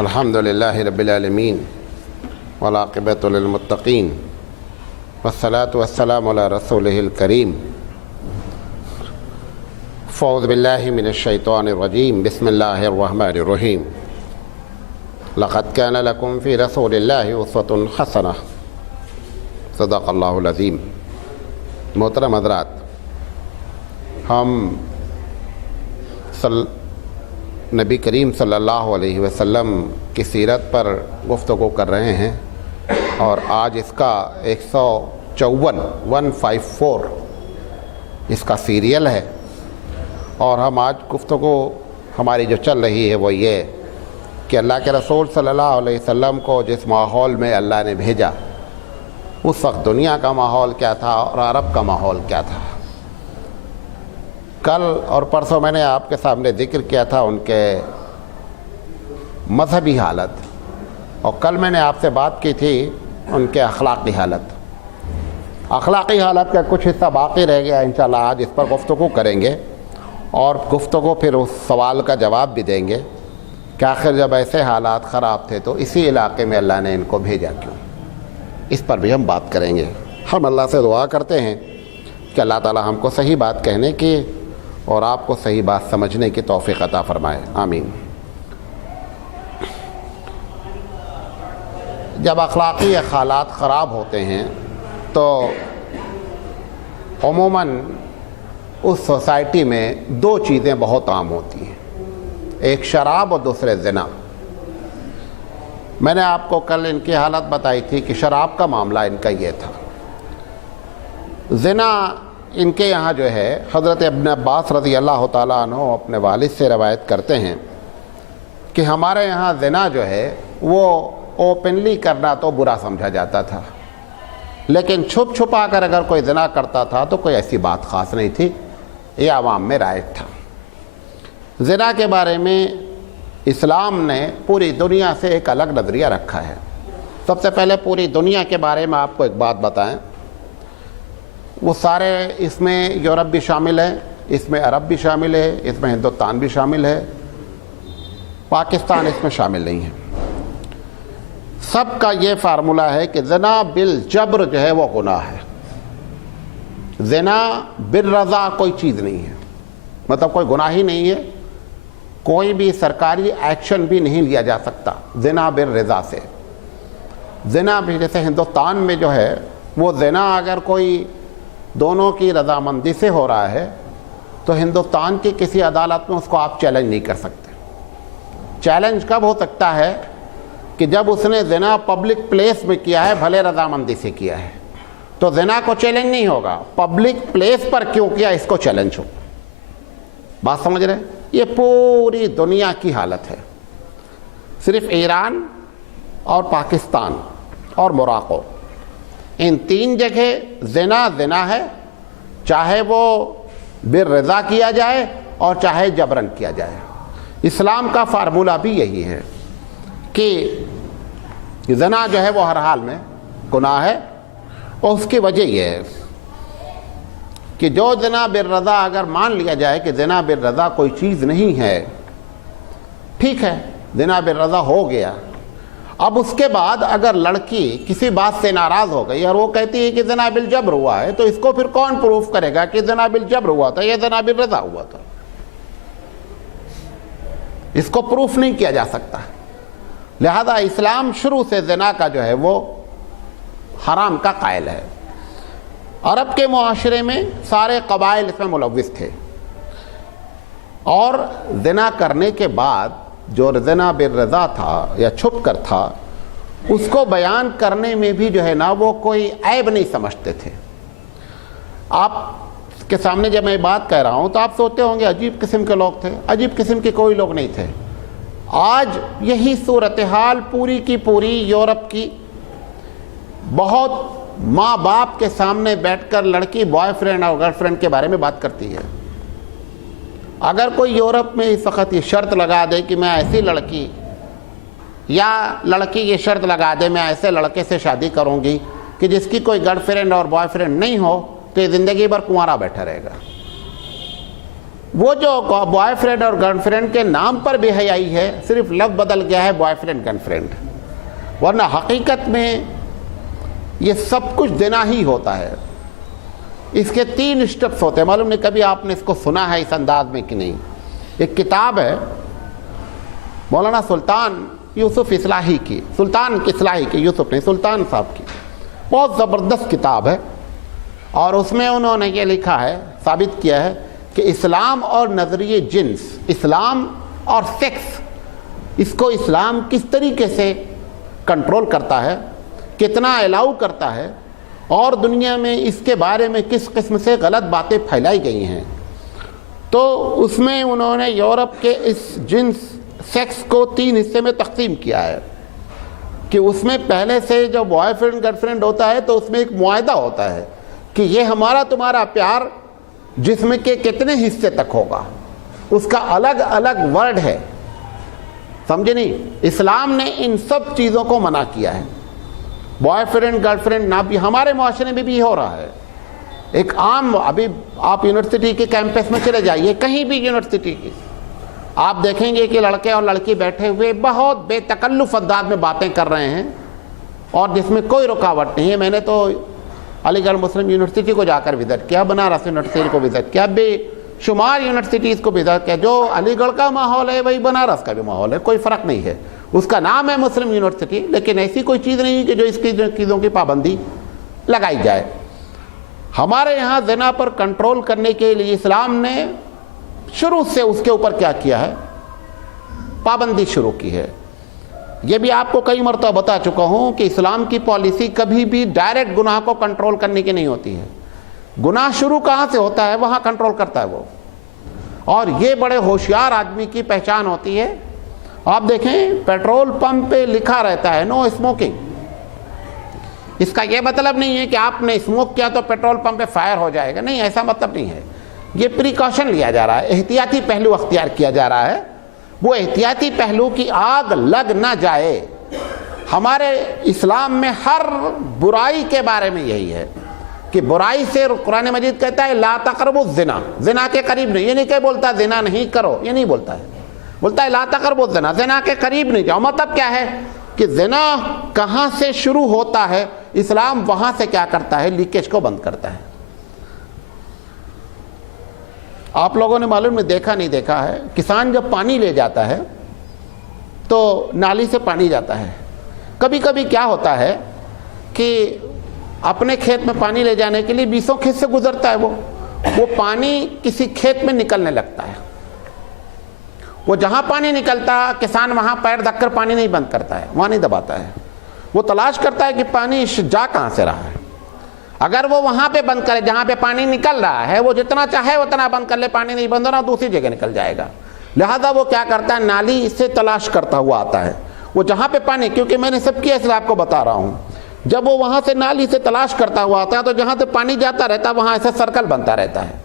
الحمد للہ رب العالمین والعاقبۃ للمتقین والصلاة والسلام علی رسولہ الکریم فاعوذ باللہ من الشیطان الرجیم بسم اللہ الرحمن الرحیم لقد کان لکم فی رسول اللہ اسوۃ حسنہ صدق اللہ العظیم۔ محترم حضرات، ہم نبی کریم صلی اللہ علیہ وسلم کی سیرت پر گفتگو کر رہے ہیں اور آج اس کا 154 اس کا سیریل ہے، اور ہم آج گفتگو ہماری جو چل رہی ہے وہ یہ کہ اللہ کے رسول صلی اللہ علیہ وسلم کو جس ماحول میں اللہ نے بھیجا اس وقت دنیا کا ماحول کیا تھا اور عرب کا ماحول کیا تھا۔ کل اور پرسوں میں نے آپ کے سامنے ذکر کیا تھا ان کے مذہبی حالت، اور کل میں نے آپ سے بات کی تھی ان کے اخلاقی حالت کا کچھ حصہ باقی رہ گیا۔ انشاءاللہ آج اس پر گفتگو کریں گے اور گفتگو پھر اس سوال کا جواب بھی دیں گے کہ آخر جب ایسے حالات خراب تھے تو اسی علاقے میں اللہ نے ان کو بھیجا کیوں، اس پر بھی ہم بات کریں گے۔ ہم اللہ سے دعا کرتے ہیں کہ اللہ تعالی ہم کو صحیح بات کہنے کی اور آپ کو صحیح بات سمجھنے کی توفیق عطا فرمائے، آمین۔ جب اخلاقی حالات خراب ہوتے ہیں تو عموماً اس سوسائٹی میں دو چیزیں بہت عام ہوتی ہیں، ایک شراب اور دوسرے زنا۔ میں نے آپ کو کل ان کی حالت بتائی تھی کہ شراب کا معاملہ ان کا یہ تھا۔ زنا ان کے یہاں جو ہے، حضرت ابن عباس رضی اللہ تعالیٰ عنہ اپنے والد سے روایت کرتے ہیں کہ ہمارے یہاں زنا جو ہے وہ اوپنلی کرنا تو برا سمجھا جاتا تھا، لیکن چھپ چھپا کر اگر کوئی زنا کرتا تھا تو کوئی ایسی بات خاص نہیں تھی، یہ عوام میں رائج تھا۔ زنا کے بارے میں اسلام نے پوری دنیا سے ایک الگ نظریہ رکھا ہے۔ سب سے پہلے پوری دنیا کے بارے میں آپ کو ایک بات بتائیں، وہ سارے، اس میں یورپ بھی شامل ہے، اس میں عرب بھی شامل ہے، اس میں ہندوستان بھی شامل ہے، پاکستان اس میں شامل نہیں ہے۔ سب کا یہ فارمولہ ہے کہ زنا بالجبر جو ہے وہ گناہ ہے، زنا بالرضا کوئی چیز نہیں ہے، مطلب کوئی گناہ ہی نہیں ہے، کوئی بھی سرکاری ایکشن بھی نہیں لیا جا سکتا زنا بالرضا سے۔ زنا بھی جیسے ہندوستان میں جو ہے وہ زنا اگر کوئی دونوں کی رضامندی سے ہو رہا ہے تو ہندوستان کی کسی عدالت میں اس کو آپ چیلنج نہیں کر سکتے۔ چیلنج کب ہو سکتا ہے کہ جب اس نے زنا پبلک پلیس میں کیا ہے، بھلے رضامندی سے کیا ہے، تو زنا کو چیلنج نہیں ہوگا، پبلک پلیس پر کیوں کیا اس کو چیلنج ہو۔ بات سمجھ رہے ہیں؟ یہ پوری دنیا کی حالت ہے، صرف ایران اور پاکستان اور موراکو، ان تین جگہ زنا زنا ہے، چاہے وہ بالرضا کیا جائے اور چاہے جبرن کیا جائے۔ اسلام کا فارمولہ بھی یہی ہے کہ زنا جو ہے وہ ہر حال میں گناہ ہے، اور اس کی وجہ یہ ہے کہ جو زنا بالرضا اگر مان لیا جائے کہ زنا بالرضا کوئی چیز نہیں ہے، ٹھیک ہے، زنا بالرضا ہو گیا، اب اس کے بعد اگر لڑکی کسی بات سے ناراض ہو گئی اور وہ کہتی ہے کہ زنا بالجبر ہوا ہے، تو اس کو پھر کون پروف کرے گا کہ زنا بالجبر ہوا تھا یا زنا بالرضا ہوا تھا؟ اس کو پروف نہیں کیا جا سکتا۔ لہذا اسلام شروع سے زنا کا جو ہے وہ حرام کا قائل ہے۔ عرب کے معاشرے میں سارے قبائل اس میں ملوث تھے، اور زنا کرنے کے بعد جو زنا بالرضا تھا یا چھپ کر تھا، اس کو بیان کرنے میں بھی جو ہے نا وہ کوئی عیب نہیں سمجھتے تھے۔ آپ کے سامنے جب میں بات کہہ رہا ہوں تو آپ سوچتے ہوں گے عجیب قسم کے لوگ تھے، عجیب قسم کے کوئی لوگ نہیں تھے۔ آج یہی صورتحال پوری کی پوری یورپ کی، بہت ماں باپ کے سامنے بیٹھ کر لڑکی بوائے فرینڈ اور گرل فرینڈ کے بارے میں بات کرتی ہے۔ اگر کوئی یورپ میں اس وقت یہ شرط لگا دے کہ میں ایسی لڑکی، یا لڑکی یہ شرط لگا دے میں ایسے لڑکے سے شادی کروں گی کہ جس کی کوئی گرل فرینڈ اور بوائے فرینڈ نہیں ہو، تو یہ زندگی بھر کنوارا بیٹھا رہے گا۔ وہ جو بوائے فرینڈ اور گرل فرینڈ کے نام پر بے حیائی ہے، صرف لفظ بدل گیا ہے بوائے فرینڈ گرل فرینڈ، ورنہ حقیقت میں یہ سب کچھ زنا ہی ہوتا ہے۔ اس کے 3 اسٹیپس ہوتے ہیں، معلوم نہیں کبھی آپ نے اس کو سنا ہے اس انداز میں کہ نہیں۔ ایک کتاب ہے مولانا سلطان یوسف اصلاحی کی، سلطان اصلاحی کی، یوسف نہیں، سلطان صاحب کی، بہت زبردست کتاب ہے، اور اس میں انہوں نے یہ لکھا ہے، ثابت کیا ہے کہ اسلام اور نظریے جنس، اسلام اور سیکس، اس کو اسلام کس طریقے سے کنٹرول کرتا ہے، کتنا الاؤ کرتا ہے، اور دنیا میں اس کے بارے میں کس قسم سے غلط باتیں پھیلائی گئی ہیں۔ تو اس میں انہوں نے یورپ کے اس جنس سیکس کو 3 حصے میں تقسیم کیا ہے کہ اس میں پہلے سے جو بوائے فرینڈ گرل فرینڈ ہوتا ہے تو اس میں ایک معاہدہ ہوتا ہے کہ یہ ہمارا تمہارا پیار جسم کے کتنے حصے تک ہوگا، اس کا الگ الگ ورڈ ہے، سمجھے نہیں؟ اسلام نے ان سب چیزوں کو منع کیا ہے۔ بوائے فرینڈ گرل فرینڈ نہ بھی ہمارے معاشرے میں بھی ہو رہا ہے، ایک عام، ابھی آپ یونیورسٹی کے کیمپس میں چلے جائیے، کہیں بھی یونیورسٹی کی، آپ دیکھیں گے کہ لڑکے اور لڑکی بیٹھے ہوئے بہت بے تکلف انداز میں باتیں کر رہے ہیں، اور جس میں کوئی رکاوٹ نہیں ہے۔ میں نے تو علی گڑھ مسلم یونیورسٹی کو جا کر وزٹ کیا، بنارس یونیورسٹی کو وزٹ کیا، بے شمار یونیورسٹیز کو وزٹ کیا، جو علی گڑھ کا ماحول ہے وہی بنارس کا بھی ماحول ہے، کوئی فرق نہیں ہے، اس کا نام ہے مسلم یونیورسٹی، لیکن ایسی کوئی چیز نہیں کہ جو اس کی چیزوں کی پابندی لگائی جائے۔ ہمارے یہاں زنا پر کنٹرول کرنے کے لیے اسلام نے شروع سے اس کے اوپر کیا کیا ہے، پابندی شروع کی ہے۔ یہ بھی آپ کو کئی مرتبہ بتا چکا ہوں کہ اسلام کی پالیسی کبھی بھی ڈائریکٹ گناہ کو کنٹرول کرنے کی نہیں ہوتی ہے، گناہ شروع کہاں سے ہوتا ہے وہاں کنٹرول کرتا ہے وہ، اور یہ بڑے ہوشیار آدمی کی پہچان ہوتی ہے۔ آپ دیکھیں پیٹرول پمپ پہ لکھا رہتا ہے نو اسموکنگ، اس کا یہ مطلب نہیں ہے کہ آپ نے اسموک کیا تو پیٹرول پمپ پہ فائر ہو جائے گا، نہیں، ایسا مطلب نہیں ہے، یہ پریکاشن لیا جا رہا ہے، احتیاطی پہلو اختیار کیا جا رہا ہے، وہ احتیاطی پہلو کی آگ لگ نہ جائے۔ ہمارے اسلام میں ہر برائی کے بارے میں یہی ہے کہ برائی سے قرآن مجید کہتا ہے لا تقربوا الزنا، زنا کے قریب نہیں، یہ نہیں کہ بولتا زنا نہیں کرو، یہ نہیں بولتا ہے، بولتا ہے لا تقربوا الزنا، زنا کے قریب نہیں جاؤ۔ مطلب کیا ہے کہ زنا کہاں سے شروع ہوتا ہے، اسلام وہاں سے کیا کرتا ہے، لیکیج کو بند کرتا ہے۔ آپ لوگوں نے معلوم نہیں دیکھا نہیں دیکھا ہے، کسان جب پانی لے جاتا ہے تو نالی سے پانی جاتا ہے، کبھی کبھی کیا ہوتا ہے کہ اپنے کھیت میں پانی لے جانے کے لیے 20 کھیت سے گزرتا ہے، وہ پانی کسی کھیت میں نکلنے لگتا ہے، وہ جہاں پانی نکلتا کسان وہاں پیر دھک کر پانی نہیں بند کرتا ہے، وہاں نہیں دباتا ہے، وہ تلاش کرتا ہے کہ پانی جا کہاں سے رہا ہے۔ اگر وہ وہاں پہ بند کرے جہاں پہ پانی نکل رہا ہے، وہ جتنا چاہے اتنا بند کر لے، پانی نہیں بند ہونا دوسری جگہ نکل جائے گا، لہذا وہ کیا کرتا ہے، نالی سے تلاش کرتا ہوا آتا ہے، وہ جہاں پہ پانی، کیونکہ میں نے سب کیا اس لیے آپ کو بتا رہا ہوں، جب وہ وہاں سے نالی سے تلاش کرتا ہوا آتا ہے تو جہاں سے پانی جاتا رہتا ہے وہاں ایسے سرکل بنتا رہتا ہے،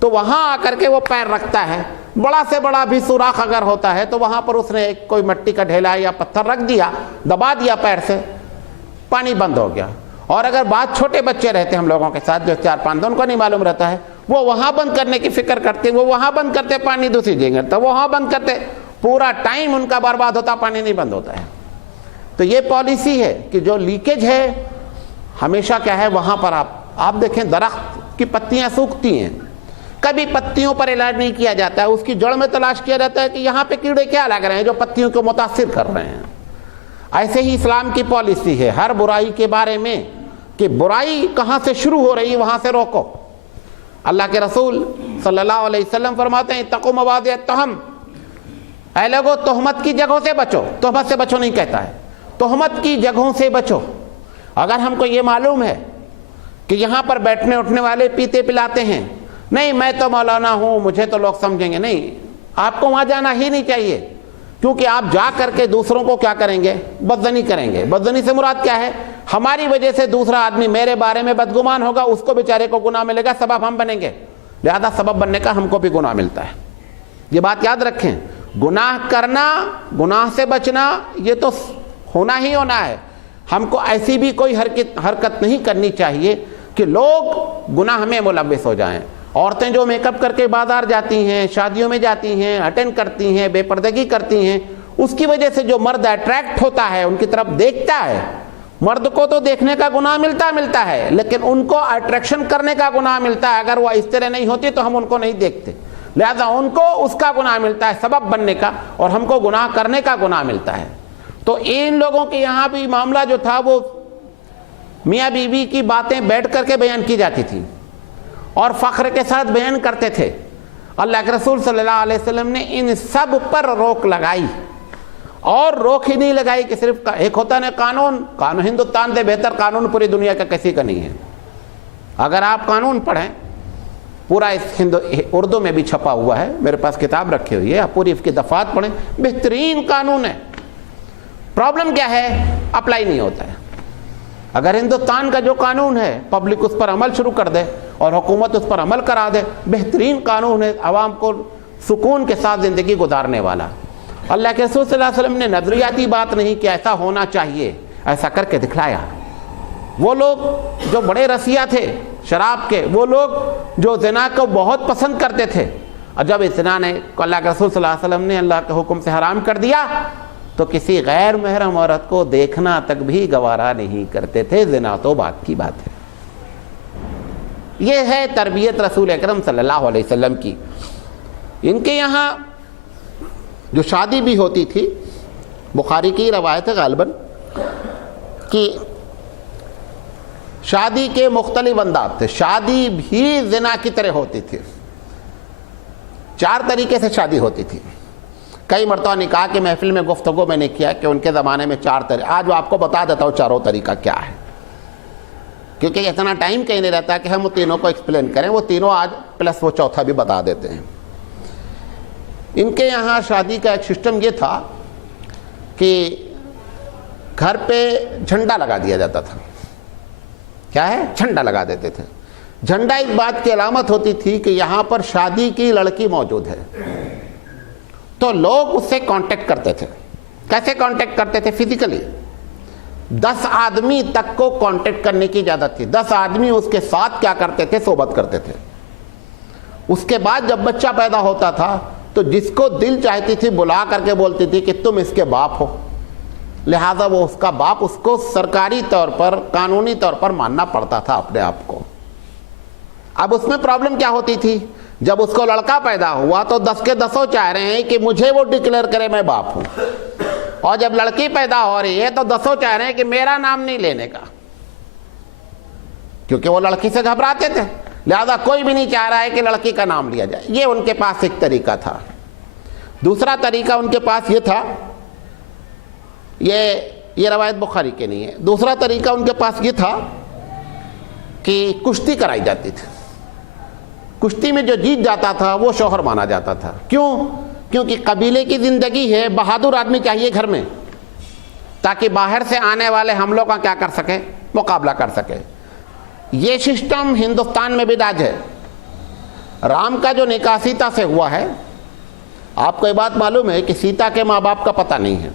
تو وہاں آ کر کے وہ پیر رکھتا ہے، بڑا سے بڑا بھی سوراخ اگر ہوتا ہے تو وہاں پر اس نے ایک کوئی مٹی کا ڈھیلا یا پتھر رکھ دیا، دبا دیا پیر سے، پانی بند ہو گیا۔ اور اگر بات چھوٹے بچے رہتے ہیں ہم لوگوں کے ساتھ جو 4-5 ان کو نہیں معلوم رہتا ہے، وہ وہاں بند کرنے کی فکر کرتے، وہ وہاں بند کرتے، پانی دوسری جگہ تو وہاں بند کرتے، پورا ٹائم ان کا برباد ہوتا، پانی نہیں بند ہوتا ہے۔ تو یہ پالیسی ہے کہ جو لیکیج ہے ہمیشہ کیا ہے وہاں پر آپ دیکھیں درخت کی پتیاں سوکھتی ہیں، کبھی پتیوں پر علاج نہیں کیا جاتا ہے، اس کی جڑ میں تلاش کیا جاتا ہے کہ یہاں پہ کیڑے کیا لگ رہے ہیں جو پتیوں کو متاثر کر رہے ہیں۔ ایسے ہی اسلام کی پالیسی ہے ہر برائی کے بارے میں کہ برائی کہاں سے شروع ہو رہی ہے وہاں سے روکو۔ اللہ کے رسول صلی اللہ علیہ وسلم فرماتے ہیں اتقوا مواضع التہم، اے لوگو تہمت کی جگہوں سے بچو، تہمت سے بچو نہیں کہتا ہے، تہمت کی جگہوں سے بچو۔ اگر ہم کو یہ معلوم ہے کہ یہاں پر بیٹھنے اٹھنے والے پیتے پلاتے ہیں، نہیں میں تو مولانا ہوں مجھے تو لوگ سمجھیں گے، نہیں، آپ کو وہاں جانا ہی نہیں چاہیے، کیونکہ آپ جا کر کے دوسروں کو کیا کریں گے، بدزنی کریں گے۔ بدزنی سے مراد کیا ہے، ہماری وجہ سے دوسرا آدمی میرے بارے میں بدگمان ہوگا، اس کو بیچارے کو گناہ ملے گا، سبب ہم بنیں گے، لہذا سبب بننے کا ہم کو بھی گناہ ملتا ہے۔ یہ بات یاد رکھیں، گناہ کرنا، گناہ سے بچنا یہ تو ہونا ہی ہونا ہے، ہم کو ایسی بھی کوئی حرکت نہیں کرنی چاہیے کہ لوگ گناہ میں ملوث ہو جائیں۔ عورتیں جو میک اپ کر کے بازار جاتی ہیں، شادیوں میں جاتی ہیں، اٹینڈ کرتی ہیں، بے پردگی کرتی ہیں، اس کی وجہ سے جو مرد اٹریکٹ ہوتا ہے، ان کی طرف دیکھتا ہے، مرد کو تو دیکھنے کا گناہ ملتا ہے، لیکن ان کو اٹریکشن کرنے کا گناہ ملتا ہے۔ اگر وہ اس طرح نہیں ہوتی تو ہم ان کو نہیں دیکھتے، لہذا ان کو اس کا گناہ ملتا ہے سبب بننے کا، اور ہم کو گناہ کرنے کا گناہ ملتا ہے۔ تو ان لوگوں کے یہاں بھی معاملہ جو تھا وہ میاں بیوی کی باتیں بیٹھ کر کے بیان کی جاتی تھی اور فخر کے ساتھ بیان کرتے تھے۔ اللہ کے رسول صلی اللہ علیہ وسلم نے ان سب پر روک لگائی، اور روک ہی نہیں لگائی کہ صرف ایک ہوتا ہے قانون ہندوستان سے بہتر قانون پوری دنیا کا کسی کا نہیں ہے۔ اگر آپ قانون پڑھیں، پورا اس اردو میں بھی چھپا ہوا ہے، میرے پاس کتاب رکھی ہوئی ہے، آپ پوری اس کی دفعات پڑھیں، بہترین قانون ہے۔ پرابلم کیا ہے؟ اپلائی نہیں ہوتا ہے۔ اگر ہندوستان کا جو قانون ہے پبلک اس پر عمل شروع کر دے اور حکومت اس پر عمل کرا دے، بہترین قانون ہے، عوام کو سکون کے ساتھ زندگی گزارنے والا۔ اللہ کے رسول صلی اللہ علیہ وسلم نے نظریاتی بات نہیں کہ ایسا ہونا چاہیے، ایسا کر کے دکھلایا۔ وہ لوگ جو بڑے رسیا تھے شراب کے، وہ لوگ جو زنا کو بہت پسند کرتے تھے، اور جب اس زنا نے اللہ کے رسول صلی اللہ علیہ وسلم نے اللہ کے حکم سے حرام کر دیا تو کسی غیر محرم عورت کو دیکھنا تک بھی گوارا نہیں کرتے تھے۔ زنا تو بات کی بات ہے۔ یہ ہے تربیت رسول اکرم صلی اللہ علیہ وسلم کی۔ ان کے یہاں جو شادی بھی ہوتی تھی، بخاری کی روایت ہے غالباً کہ شادی کے مختلف انداز تھے، شادی بھی زنا کی طرح ہوتی تھی۔ 4 طریقے سے شادی ہوتی تھی۔ کئی مرتبہ نکاح کی محفل میں گفتگو میں نے کیا کہ ان کے زمانے میں 4 طریقے، آج وہ آپ کو بتا دیتا ہوں چاروں طریقہ کیا ہے، کیونکہ اتنا ٹائم کہیں نہیں رہتا کہ ہم وہ تینوں کو ایکسپلین کریں، وہ تینوں آج پلس وہ چوتھا بھی بتا دیتے ہیں۔ ان کے یہاں شادی کا ایک سسٹم یہ تھا کہ گھر پہ جھنڈا لگا دیا جاتا تھا۔ کیا ہے؟ جھنڈا لگا دیتے تھے۔ جھنڈا اس بات کی علامت ہوتی تھی کہ یہاں پر شادی کی لڑکی موجود ہے، تو لوگ اس سے کانٹیکٹ کرتے تھے۔ کیسے کانٹیکٹ کرتے تھے؟ فزیکلی 10 آدمی تک کو کانٹیکٹ کرنے کی اجازت تھی۔ 10 آدمی اس کے ساتھ کیا کرتے تھے؟ صحبت کرتے تھے۔ اس کے بعد جب بچہ پیدا ہوتا تھا تو جس کو دل چاہتی تھی بلا کر کے بولتی تھی کہ تم اس کے باپ ہو، لہذا وہ اس کا باپ، اس کو سرکاری طور پر قانونی طور پر ماننا پڑتا تھا اپنے آپ کو۔ اب اس میں پرابلم کیا ہوتی تھی؟ جب اس کو لڑکا پیدا ہوا تو 10 کے 10 چاہ رہے ہیں کہ مجھے وہ ڈکلیئر کرے میں باپ ہوں، اور جب لڑکی پیدا ہو رہی ہے تو 10 چاہ رہے ہیں کہ میرا نام نہیں لینے کا، کیونکہ وہ لڑکی سے گھبراتے تھے، لہذا کوئی بھی نہیں چاہ رہا ہے کہ لڑکی کا نام لیا جائے۔ یہ ان کے پاس ایک طریقہ تھا۔ دوسرا طریقہ ان کے پاس یہ تھا، یہ روایت بخاری کے نہیں ہے، دوسرا طریقہ ان کے پاس یہ تھا کہ کشتی کرائی جاتی تھی۔ کشتی میں جو جیت جاتا تھا وہ شوہر مانا جاتا تھا۔ کیوں؟ کیونکہ قبیلے کی زندگی ہے، بہادر آدمی چاہیے گھر میں، تاکہ باہر سے آنے والے حملوں کا کیا کر سکے؟ مقابلہ کر سکے۔ یہ سسٹم ہندوستان میں بھی راج ہے۔ رام کا جو نکاح سیتا سے ہوا ہے، آپ کو یہ بات معلوم ہے کہ سیتا کے ماں باپ کا پتہ نہیں ہے،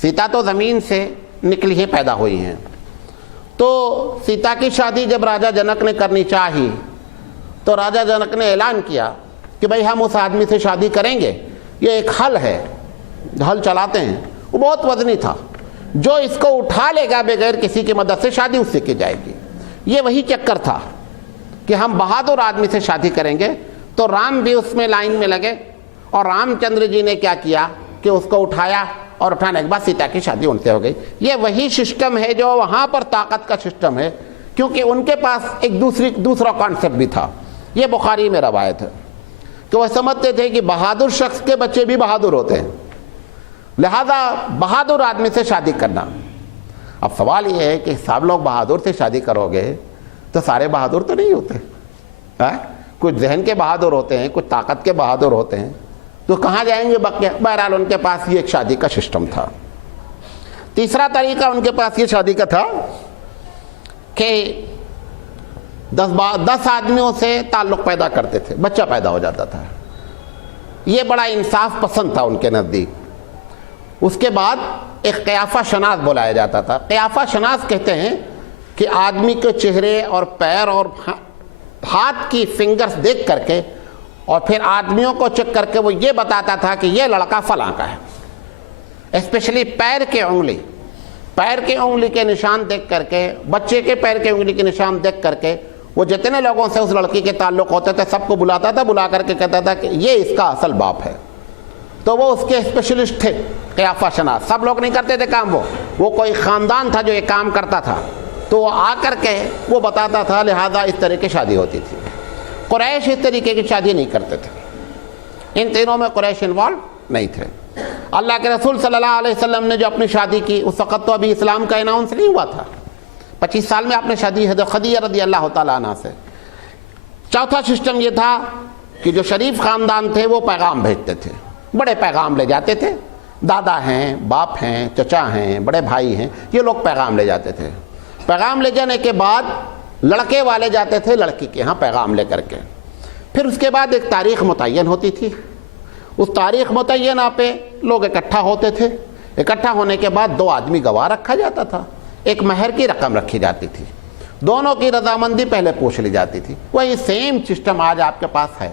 سیتا تو زمین سے نکلی ہے، پیدا ہوئی ہیں۔ تو سیتا کی شادی جب راجہ جنک نے کرنی چاہی تو راجہ جنک نے اعلان کیا کہ بھئی ہم اس آدمی سے شادی کریں گے۔ یہ ایک ہل ہے، ہل چلاتے ہیں، وہ بہت وزنی تھا، جو اس کو اٹھا لے گا بغیر کسی کی مدد سے شادی اس سے کی جائے گی۔ یہ وہی چکر تھا کہ ہم بہادر آدمی سے شادی کریں گے، تو رام بھی اس میں لائن میں لگے، اور رام چندر جی نے کیا کیا کہ اس کو اٹھایا، اور اٹھانے کے بعد سیتا کی شادی ان سے ہو گئی۔ یہ وہی سسٹم ہے جو وہاں پر طاقت کا سسٹم ہے، کیونکہ ان کے پاس ایک دوسرا کانسیپٹ بھی تھا۔ یہ بخاری میں روایت ہے کہ وہ سمجھتے تھے کہ بہادر شخص کے بچے بھی بہادر ہوتے ہیں، لہذا بہادر آدمی سے شادی کرنا۔ اب سوال یہ ہے کہ سب لوگ بہادر سے شادی کرو گے تو سارے بہادر تو نہیں ہوتے، کچھ ذہن کے بہادر ہوتے ہیں، کچھ طاقت کے بہادر ہوتے ہیں، تو کہاں جائیں گے بقیہ؟ بہرحال ان کے پاس یہ ایک شادی کا سسٹم تھا۔ تیسرا طریقہ ان کے پاس یہ شادی کا تھا کہ 10 آدمیوں سے تعلق پیدا کرتے تھے، بچہ پیدا ہو جاتا تھا۔ یہ بڑا انصاف پسند تھا ان کے نزدیک۔ اس کے بعد ایک قیافہ شناس بلایا جاتا تھا۔ قیافہ شناس کہتے ہیں کہ آدمی کے چہرے اور پیر اور ہاتھ کی فنگرز دیکھ کر کے اور پھر آدمیوں کو چیک کر کے وہ یہ بتاتا تھا کہ یہ لڑکا فلاں کا ہے. اسپیشلی پیر کے انگلی کے نشان دیکھ کر کے، بچے کے پیر کے انگلی کے نشان دیکھ کر کے وہ جتنے لوگوں سے اس لڑکی کے تعلق ہوتے تھے سب کو بلاتا تھا، بلا کر کے کہتا تھا کہ یہ اس کا اصل باپ ہے. تو وہ اس کے اسپیشلسٹ تھے، قیافہ شناس. سب لوگ نہیں کرتے تھے کام، وہ کوئی خاندان تھا جو یہ کام کرتا تھا. تو وہ آ کر کے وہ بتاتا تھا، لہذا اس طرح کی شادی ہوتی تھی. قریش اس طریقے کی شادی نہیں کرتے تھے. ان تینوں میں قریش انوالو نہیں تھے. اللہ کے رسول صلی اللہ علیہ وسلم نے جو اپنی شادی کی اس وقت تو ابھی اسلام کا اناؤنس نہیں ہوا تھا. 25 سال میں آپ نے شادی حضرت خدیجہ رضی اللہ تعالیٰ عنہ سے. چوتھا سسٹم یہ تھا کہ جو شریف خاندان تھے وہ پیغام بھیجتے تھے، بڑے پیغام لے جاتے تھے. دادا ہیں، باپ ہیں، چچا ہیں، بڑے بھائی ہیں، یہ لوگ پیغام لے جاتے تھے. پیغام لے جانے کے بعد لڑکے والے جاتے تھے لڑکی کے ہاں پیغام لے کر کے. پھر اس کے بعد ایک تاریخ متعین ہوتی تھی. اس تاریخ متعینہ پہ لوگ اکٹھا ہوتے تھے. اکٹھا ہونے کے بعد 2 آدمی گواہ رکھا جاتا تھا. ایک مہر کی رقم رکھی جاتی تھی. دونوں کی رضامندی پہلے پوچھ لی جاتی تھی. وہی سیم سسٹم آج آپ کے پاس ہے.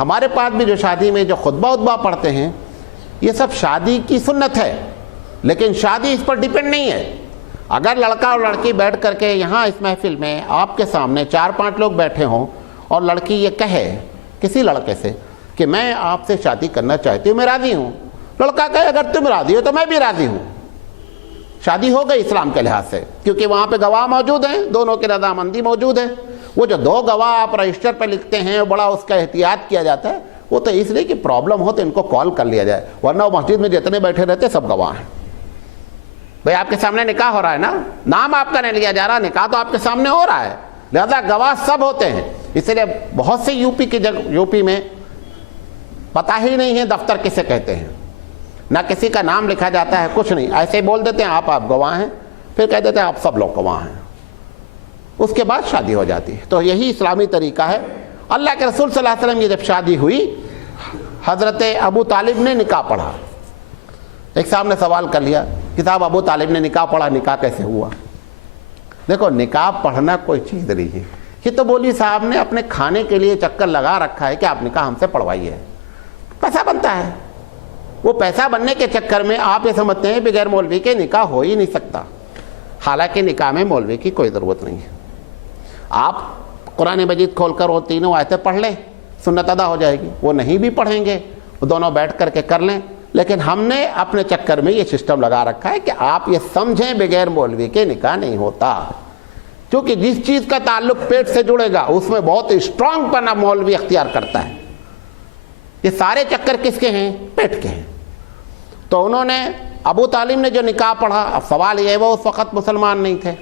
ہمارے پاس بھی جو شادی میں جو خطبہ پڑھتے ہیں یہ سب شادی کی سنت ہے، لیکن شادی اس پر ڈیپینڈ نہیں ہے. اگر لڑکا اور لڑکی بیٹھ کر کے یہاں اس محفل میں آپ کے سامنے 4-5 لوگ بیٹھے ہوں اور لڑکی یہ کہے کسی لڑکے سے کہ میں آپ سے شادی کرنا چاہتی ہوں، میں راضی ہوں. لڑکا کہے اگر تم راضی ہو تو میں بھی راضی ہوں. شادی ہو گئی اسلام کے لحاظ سے، کیونکہ وہاں پہ گواہ موجود ہیں، دونوں کی رضامندی موجود ہے. وہ جو 2 گواہ آپ رجسٹر پہ لکھتے ہیں بڑا اس کا احتیاط کیا جاتا ہے، وہ تو اس لیے کہ پرابلم ہو تو ان کو کال کر لیا جائے، ورنہ وہ مسجد میں جتنے بیٹھے رہتے سب گواہ ہیں. بھئی آپ کے سامنے نکاح ہو رہا ہے نا، نام آپ کا نہیں لیا جا رہا، نکاح تو آپ کے سامنے ہو رہا ہے، لہذا گواہ سب ہوتے ہیں. اس لیے بہت سے یوپی میں پتہ ہی نہیں ہے دفتر کسے کہتے ہیں، نہ کسی کا نام لکھا جاتا ہے، کچھ نہیں، ایسے ہی بول دیتے ہیں آپ گواہ ہیں، پھر کہہ دیتے ہیں آپ سب لوگ گواہ ہیں. اس کے بعد شادی ہو جاتی ہے. تو یہی اسلامی طریقہ ہے. اللہ کے رسول صلی اللہ علیہ وسلم کی جب شادی ہوئی، حضرت ابو طالب نے نکاح پڑھا. ایک صاحب نے سوال کر لیا کہ صاحب ابو طالب نے نکاح پڑھا، نکاح کیسے ہوا؟ دیکھو نکاح پڑھنا کوئی چیز نہیں ہے. یہ تو بولی صاحب نے اپنے کھانے کے لیے چکر لگا رکھا ہے کہ آپ نکاح ہم سے پڑھوائیے، پیسہ بنتا ہے. وہ پیسہ بننے کے چکر میں آپ یہ سمجھتے ہیں بغیر مولوی کے نکاح ہو ہی نہیں سکتا. حالانکہ نکاح میں مولوی کی کوئی ضرورت نہیں ہے. آپ قرآن مجید کھول کر وہ تینوں آیتیں پڑھ لیں، سنت ادا ہو جائے گی. وہ نہیں بھی پڑھیں گے، وہ دونوں بیٹھ کر کے کر لیں. لیکن ہم نے اپنے چکر میں یہ سسٹم لگا رکھا ہے کہ آپ یہ سمجھیں بغیر مولوی کے نکاح نہیں ہوتا. کیونکہ جس چیز کا تعلق پیٹ سے جڑے گا اس میں بہت اسٹرانگ پنا مولوی اختیار کرتا ہے. یہ سارے چکر کس کے ہیں؟ پیٹ کے ہیں. تو انہوں نے ابو طالب نے جو نکاح پڑھا، اب سوال یہ ہے وہ اس وقت مسلمان نہیں تھے،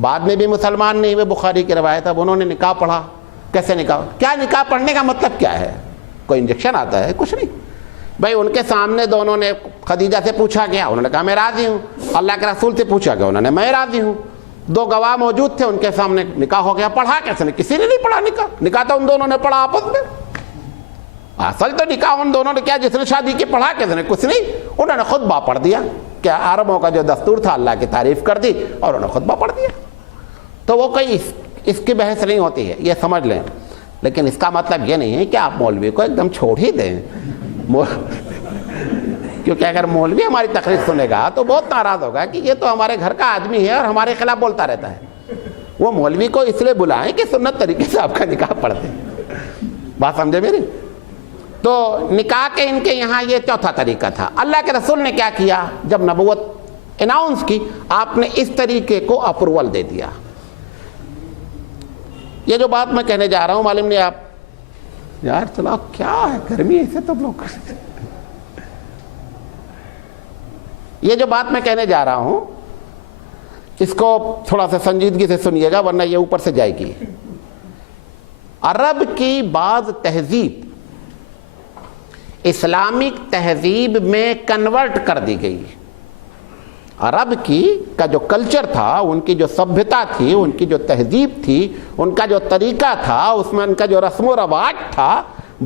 بعد میں بھی مسلمان نہیں ہوئے، بخاری کی روایت. اب انہوں نے نکاح پڑھا. کیسے نکاح؟ کیا نکاح پڑھنے کا مطلب کیا ہے؟ کوئی انجیکشن آتا ہے؟ کچھ نہیں. بھائی ان کے سامنے دونوں نے، خدیجہ سے پوچھا گیا، انہوں نے کہا میں راضی ہوں. اللہ کے رسول سے پوچھا گیا، انہوں نے میں راضی ہوں. 2 گواہ موجود تھے، ان کے سامنے نکاح ہو گیا. پڑھا کیسے نے؟ کسی نے نہیں پڑھا نکاح. نکاح تو ان دونوں نے پڑھا آپس میں. اصل تو نکاح ان دونوں نے کیا، جس نے شادی کی پڑھا کیسے نے؟ کچھ نہیں. انہوں نے خطبہ پڑھ دیا. کیا عربوں کا جو دستور تھا اللہ کی تعریف کر دی اور انہوں نے خطبہ پڑھ دیا. تو وہ کوئی اس کی بحث نہیں ہوتی ہے، یہ سمجھ لیں. لیکن اس کا مطلب یہ نہیں ہے کہ آپ مولوی کو ایک دم چھوڑ ہی دیں. کیونکہ اگر مولوی ہماری تقریر سنے گا تو بہت ناراض ہوگا کہ یہ تو ہمارے گھر کا آدمی ہے اور ہمارے خلاف بولتا رہتا ہے. وہ مولوی کو اس لیے بلائیں کہ سنت طریقے سے آپ کا نکاح پڑھ دیں. بات سمجھے میری؟ تو نکاح کے ان کے یہاں یہ چوتھا طریقہ تھا. اللہ کے رسول نے کیا کیا، جب نبوت اناؤنس کی، آپ نے اس طریقے کو اپروول دے دیا. یہ جو بات میں کہنے جا رہا ہوں، معلوم نہیں آپ یار چلا کیا ہے، گرمی ایسے تو لوگ. یہ جو بات میں کہنے جا رہا ہوں اس کو تھوڑا سا سنجیدگی سے سنیے گا ورنہ یہ اوپر سے جائے گی. عرب کی بعض تہذیب اسلامک تہذیب میں کنورٹ کر دی گئی. عرب کا جو کلچر تھا، ان کی جو سبھیتا تھی، ان کی جو تہذیب تھی، ان کا جو طریقہ تھا، اس میں ان کا جو رسم و رواج تھا،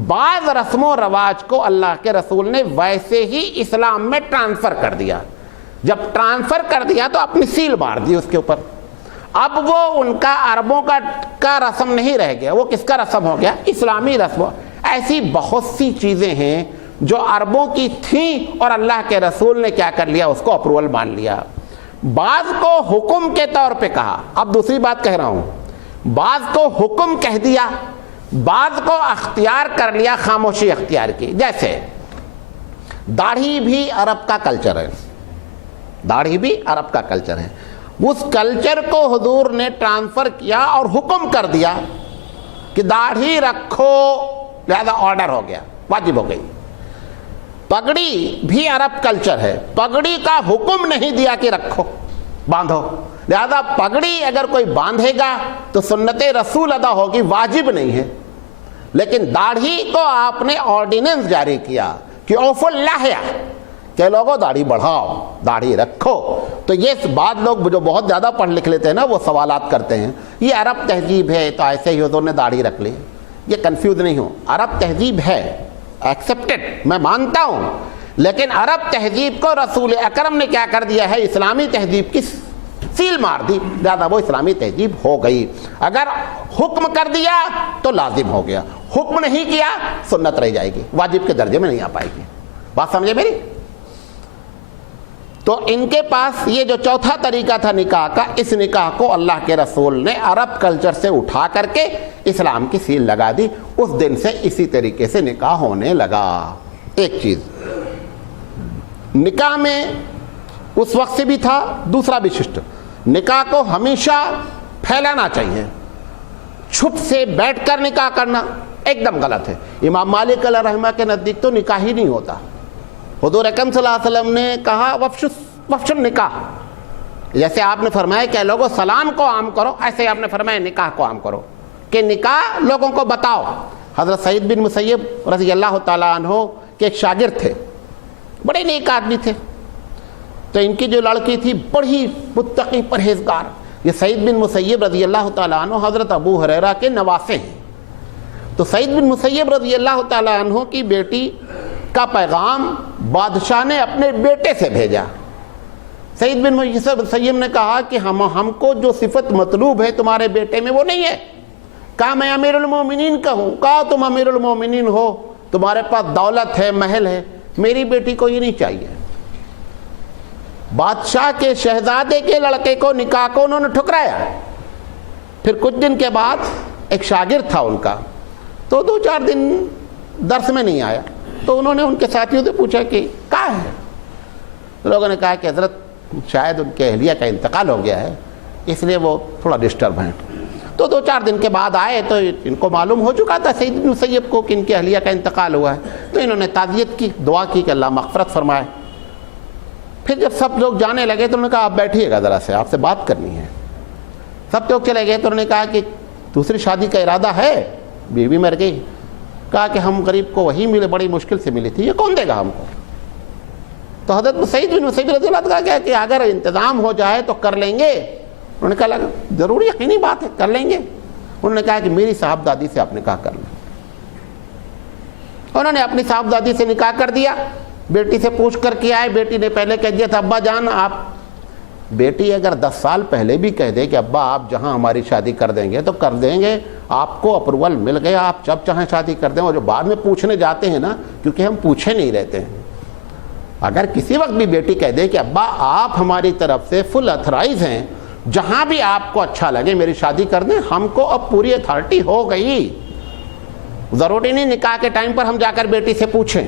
بعض رسم و رواج کو اللہ کے رسول نے ویسے ہی اسلام میں ٹرانسفر کر دیا. جب ٹرانسفر کر دیا تو اپنی سیل مار دی اس کے اوپر. اب وہ ان کا عربوں کا رسم نہیں رہ گیا، وہ کس کا رسم ہو گیا؟ اسلامی رسم۔ ایسی بہت سی چیزیں ہیں جو عربوں کی تھیں اور اللہ کے رسول نے کیا کر لیا؟ اس کو اپروول مان لیا۔ بعض کو حکم کے طور پہ کہا، اب دوسری بات کہہ رہا ہوں، بعض کو حکم کہہ دیا، بعض کو اختیار کر لیا، خاموشی اختیار کی۔ جیسے داڑھی بھی عرب کا کلچر ہے، داڑھی بھی عرب کا کلچر ہے، اس کلچر کو حضور نے ٹرانسفر کیا اور حکم کر دیا کہ داڑھی رکھو، لہذا آرڈر ہو گیا، واجب ہو گئی۔ پگڑی بھی عرب کلچر ہے، پگڑی کا حکم نہیں دیا کہ رکھو، باندھو، لہذا پگڑی اگر کوئی باندھے گا تو سنت رسول ادا ہوگی، واجب نہیں ہے۔ لیکن داڑھی کو آپ نے آرڈیننس جاری کیا کہ اوفوا اللحیہ، کہ لوگوں داڑھی بڑھاؤ، داڑھی رکھو۔ تو یہ بعض لوگ جو بہت زیادہ پڑھ لکھ لیتے ہیں نا، وہ سوالات کرتے ہیں یہ عرب تہذیب ہے تو ایسے ہی حضور نے داڑھی رکھ لی۔ یہ کنفیوز نہیں ہو، عرب تہذیب ہے، ایکسیپٹڈ، میں مانتا ہوں، لیکن عرب تہذیب کو رسول اکرم نے کیا کر دیا ہے؟ اسلامی تہذیب کی سیل مار دی، لہذا وہ اسلامی تہذیب ہو گئی۔ اگر حکم کر دیا تو لازم ہو گیا، حکم نہیں کیا سنت رہ جائے گی، واجب کے درجے میں نہیں آ پائے گی۔ بات سمجھے میری؟ تو ان کے پاس یہ جو چوتھا طریقہ تھا نکاح کا، اس نکاح کو اللہ کے رسول نے عرب کلچر سے اٹھا کر کے اسلام کی سیل لگا دی۔ اس دن سے اسی طریقے سے نکاح ہونے لگا۔ ایک چیز نکاح میں اس وقت سے بھی تھا، دوسرا بھی سسٹم، نکاح کو ہمیشہ پھیلانا چاہیے، چھپ سے بیٹھ کر نکاح کرنا ایک دم غلط ہے۔ امام مالک علیہ رحمہ کے نزدیک تو نکاح ہی نہیں ہوتا۔ حضور اکرم صلی اللہ علیہ وسلم نے کہا وفش النکاح، جیسے آپ نے فرمایا کہ لوگوں سلام کو عام کرو، ایسے آپ نے فرمایا نکاح کو عام کرو، کہ نکاح لوگوں کو بتاؤ۔ حضرت سعید بن مسیب رضی اللہ تعالیٰ عنہ کے ایک شاگرد تھے، بڑے نیک آدمی تھے، تو ان کی جو لڑکی تھی بڑی متقی پرہیزگار۔ یہ سعید بن مسیب رضی اللہ تعالیٰ عنہ حضرت ابو ہریرہ کے نواسے ہیں۔ تو سعید بن مسیب رضی اللہ تعالیٰ عنہ کی بیٹی کا پیغام بادشاہ نے اپنے بیٹے سے بھیجا۔ سعید بن مسیب نے کہا کہ ہم کو جو صفت مطلوب ہے تمہارے بیٹے میں وہ نہیں ہے۔ کہا میں امیر المومنین کا ہوں۔ کہا تم امیر المومنین ہو، تمہارے پاس دولت ہے، محل ہے، میری بیٹی کو یہ نہیں چاہیے۔ بادشاہ کے شہزادے کے لڑکے کو نکاح کو انہوں نے ٹھکرایا۔ پھر کچھ دن کے بعد ایک شاگرد تھا ان کا، تو 2-4 دن درس میں نہیں آیا، تو انہوں نے ان کے ساتھیوں سے پوچھا کہ کہاں ہے؟ لوگوں نے کہا کہ حضرت شاید ان کے اہلیہ کا انتقال ہو گیا ہے، اس لیے وہ تھوڑا ڈسٹرب ہیں۔ تو 2-4 دن کے بعد آئے تو ان کو معلوم ہو چکا تھا سعید بن مسیب کو کہ ان کے اہلیہ کا انتقال ہوا ہے، تو انہوں نے تعزیت کی، دعا کی کہ اللہ مغفرت فرمائے۔ پھر جب سب لوگ جانے لگے تو انہوں نے کہا آپ بیٹھیے گا ذرا سے، آپ سے بات کرنی ہے۔ سب لوگ چلے گئے تو انہوں نے کہا کہ دوسری شادی کا ارادہ ہے؟ بیوی مر گئی۔ کہا کہ ہم غریب کو وہی ملے، بڑی مشکل سے ملی تھی، یہ کون دے گا ہم کو؟ تو حضرت سعید بن مسیب رضی اللہ عنہ کہا کہ اگر انتظام ہو جائے تو کر لیں گے۔ انہوں نے کہا ضروری یقینی بات ہے، کر لیں گے۔ انہوں نے کہا کہ میری صاحبزادی سے آپ نکاح کر لیں۔ انہوں نے اپنی صاحبزادی سے نکاح کر دیا، بیٹی سے پوچھ کر کے آئے۔ بیٹی نے پہلے کہہ دیا تھا ابا جان آپ، بیٹی اگر 10 سال پہلے بھی کہہ دے کہ ابا آپ جہاں ہماری شادی کر دیں گے تو کر دیں گے، آپ کو اپروول مل گیا، آپ جب چاہیں شادی کر دیں۔ اور جو بعد میں پوچھنے جاتے ہیں نا، کیونکہ ہم پوچھے نہیں رہتے ہیں، اگر کسی وقت بھی بیٹی کہہ دے کہ ابا آپ ہماری طرف سے فل اتھرائز ہیں، جہاں بھی آپ کو اچھا لگے میری شادی کر دیں، ہم کو اب پوری اتھارٹی ہو گئی، ضروری نہیں نکاح کے ٹائم پر ہم جا کر بیٹی سے پوچھیں،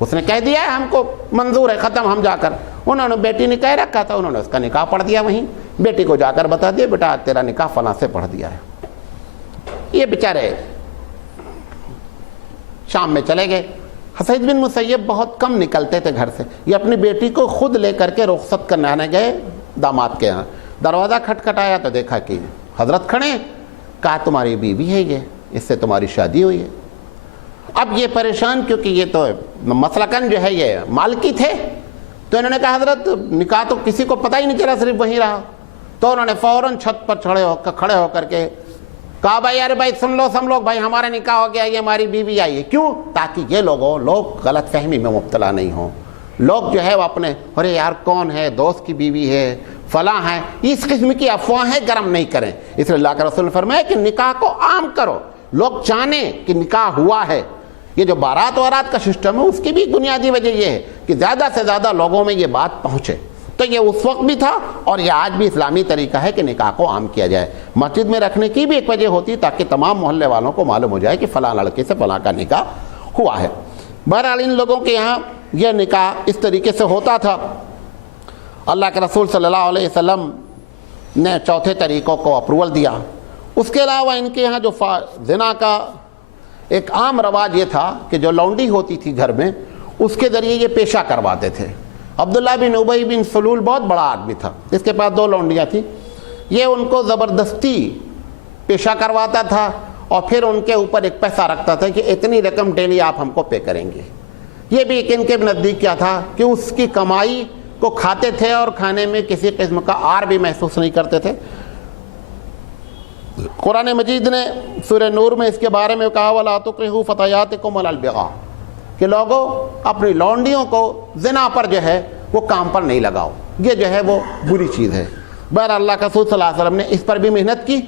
اس نے کہہ دیا ہے ہم کو منظور ہے، ختم، ہم جا کر۔ انہوں نے بیٹی نے کہہ رکھا تھا، انہوں نے اس کا نکاح پڑھ دیا، وہیں بیٹی کو جا کر بتا دیا بیٹا تیرا نکاح فلاں سے پڑھ دیا ہے۔ یہ بیچارے شام میں چلے گئے۔ سعید بن مسیب بہت کم نکلتے تھے گھر سے، یہ اپنی بیٹی کو خود لے کر کے رخصت کرنے گئے داماد کے یہاں۔ دروازہ کھٹکھٹایا تو دیکھا کہ حضرت کھڑے ہیں۔ کہا تمہاری بیوی ہے یہ، اس سے تمہاری شادی ہوئی ہے۔ اب یہ پریشان، کیونکہ یہ تو مسلکن جو ہے یہ مالکی تھے، تو انہوں نے کہا حضرت نکاح تو کسی کو پتہ ہی نہیں چلا، صرف وہیں رہا۔ تو انہوں نے فوراً چھت پر کھڑے ہو کر کے کہا بھائی ارے بھائی سن لو سب لوگ، بھائی ہمارا نکاح ہو گیا، یہ ہماری بیوی آئی ہے۔ کیوں؟ تاکہ یہ لوگ غلط فہمی میں مبتلا نہیں ہوں۔ لوگ جو ہے وہ اپنے ارے یار کون ہے، دوست کی بیوی ہے، فلاں ہے، اس قسم کی افواہیں گرم نہیں کریں. اس لیے اللہ کے رسول نے فرمایا کہ نکاح کو عام کرو، لوگ جانیں کہ نکاح ہوا ہے. یہ جو بارات وارات کا سسٹم ہے اس کی بھی بنیادی وجہ یہ ہے کہ زیادہ سے زیادہ لوگوں میں یہ بات پہنچے. تو یہ اس وقت بھی تھا اور یہ آج بھی اسلامی طریقہ ہے کہ نکاح کو عام کیا جائے. مسجد میں رکھنے کی بھی ایک وجہ ہوتی ہے تاکہ تمام محلے والوں کو معلوم ہو جائے کہ فلاں لڑکے سے فلاں کا نکاح ہوا ہے. بہرحال ان لوگوں کے یہاں یہ نکاح اس طریقے سے ہوتا تھا. اللہ کے رسول صلی اللہ علیہ وسلم نے چوتھے طریقوں کو اپروول دیا. اس کے علاوہ ان کے یہاں جو زنا کا ایک عام رواج یہ تھا کہ جو لونڈی ہوتی تھی گھر میں اس کے ذریعے یہ پیشہ کرواتے تھے. عبداللہ بن ابی بن سلول بہت بڑا آدمی تھا، اس کے پاس 2 لونڈیاں تھیں. یہ ان کو زبردستی پیشہ کرواتا تھا اور پھر ان کے اوپر ایک پیسہ رکھتا تھا کہ اتنی رقم ڈیلی آپ ہم کو پے کریں گے. یہ بھی ایک ان کے نزدیک کیا تھا کہ اس کی کمائی کو کھاتے تھے اور کھانے میں کسی قسم کا آر بھی محسوس نہیں کرتے تھے. قرآن مجید نے سورہ نور میں اس کے بارے میں کہا وَلَا تُكْرِهُوا فَتَيَاتِكُمْ عَلَى الْبِغَاءِ کہ لوگوں اپنی لونڈیوں کو زنا پر جو ہے وہ کام پر نہیں لگاؤ، یہ جو ہے وہ بری چیز ہے. بہرحال اللہ کے رسول صلی اللہ علیہ وسلم نے اس پر بھی محنت کی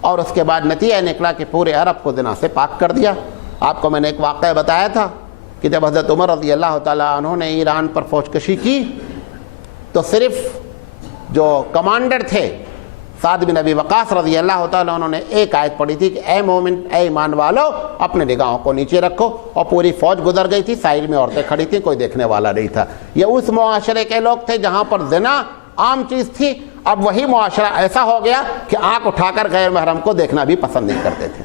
اور اس کے بعد نتیجہ نکلا کہ پورے عرب کو زنا سے پاک کر دیا. آپ کو میں نے ایک واقعہ بتایا تھا کہ جب حضرت عمر رضی اللہ تعالیٰ عنہ نے ایران پر فوج کشی کی تو صرف جو کمانڈر تھے سعد بن ابی وقاص رضی اللہ تعالیٰ عنہ نے ایک آیت پڑھی تھی کہ اے مومن، اے ایمان والو، اپنے نگاہوں کو نیچے رکھو. اور پوری فوج گزر گئی تھی، سائڈ میں عورتیں کھڑی تھیں، کوئی دیکھنے والا نہیں تھا. یہ اس معاشرے کے لوگ تھے جہاں پر زنا عام چیز تھی. اب وہی معاشرہ ایسا ہو گیا کہ آنکھ اٹھا کر غیر محرم کو دیکھنا بھی پسند نہیں کرتے تھے.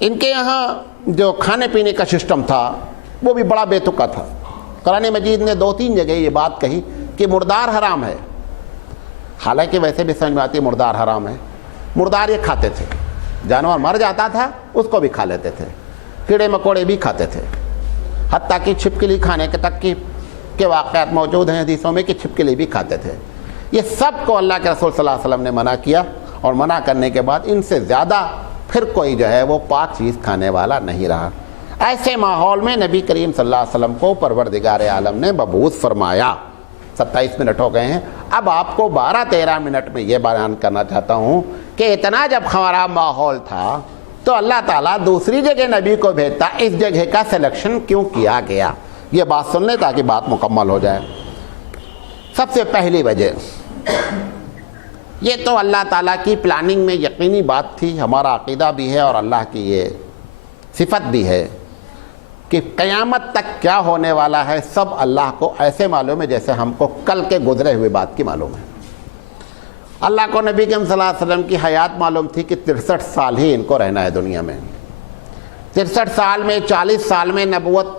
ان کے یہاں جو کھانے پینے کا سسٹم تھا وہ بھی بڑا بے تکا تھا. قرآن مجید نے 2-3 جگہ یہ بات کہی کہ مردار حرام ہے. حالانکہ ویسے بھی سمجھ میں آتی ہے مردار حرام ہے. مردار یہ کھاتے تھے، جانور مر جاتا تھا اس کو بھی کھا لیتے تھے، کیڑے مکوڑے بھی کھاتے تھے، حتیٰ کہ چھپکلی کھانے کے تک کے واقعات موجود ہیں حدیثوں میں کہ چھپکلی بھی کھاتے تھے. یہ سب کو اللہ کے رسول صلی اللہ علیہ وسلم نے منع کیا اور منع کرنے کے بعد ان سے زیادہ پھر کوئی جو ہے وہ پاک چیز کھانے والا نہیں رہا. ایسے ماحول میں نبی کریم صلی اللہ علیہ وسلم کو پروردگار عالم نے مبعوث فرمایا. 27 منٹ ہو گئے ہیں. اب آپ کو 12-13 منٹ میں یہ بیان کرنا چاہتا ہوں کہ اتنا جب خراب ماحول تھا تو اللہ تعالیٰ دوسری جگہ نبی کو بھیجتا، اس جگہ کا سلیکشن کیوں کیا گیا؟ یہ بات سن لیں تاکہ بات مکمل ہو جائے. سب سے پہلی وجہ یہ تو اللہ تعالیٰ کی پلاننگ میں یقینی بات تھی، ہمارا عقیدہ بھی ہے اور اللہ کی یہ صفت بھی ہے کہ قیامت تک کیا ہونے والا ہے سب اللہ کو ایسے معلوم ہے جیسے ہم کو کل کے گزرے ہوئے بات کی معلوم ہے. اللہ کو نبی کریم صلی اللہ علیہ وسلم کی حیات معلوم تھی کہ 63 سال ہی ان کو رہنا ہے دنیا میں. 63 سال میں 40 سال میں نبوت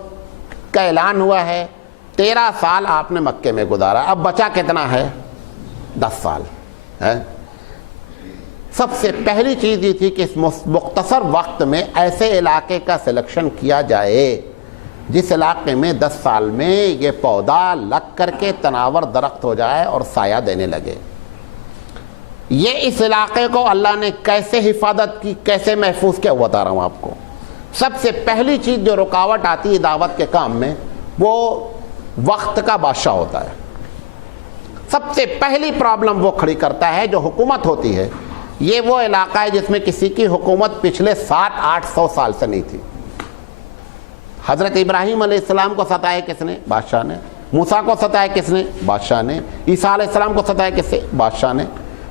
کا اعلان ہوا ہے، 13 سال آپ نے مکے میں گزارا. اب بچا کتنا ہے؟ 10 سال ہے. سب سے پہلی چیز یہ تھی کہ اس مختصر وقت میں ایسے علاقے کا سلیکشن کیا جائے جس علاقے میں 10 سال میں یہ پودا لگ کر کے تناور درخت ہو جائے اور سایہ دینے لگے. یہ اس علاقے کو اللہ نے کیسے حفاظت کی، کیسے محفوظ کیا، وہ بتا رہا ہوں آپ کو. سب سے پہلی چیز جو رکاوٹ آتی ہے دعوت کے کام میں وہ وقت کا بادشاہ ہوتا ہے. سب سے پہلی پرابلم وہ کھڑی کرتا ہے جو حکومت ہوتی ہے. یہ وہ علاقہ ہے جس میں کسی کی حکومت پچھلے 700-800 سال سے نہیں تھی. حضرت ابراہیم علیہ السلام کو ستایا کس نے؟ بادشاہ نے. موسیٰ کو ستایا کس نے؟ بادشاہ نے. عیسیٰ علیہ السلام کو ستایا کس سے؟ بادشاہ نے.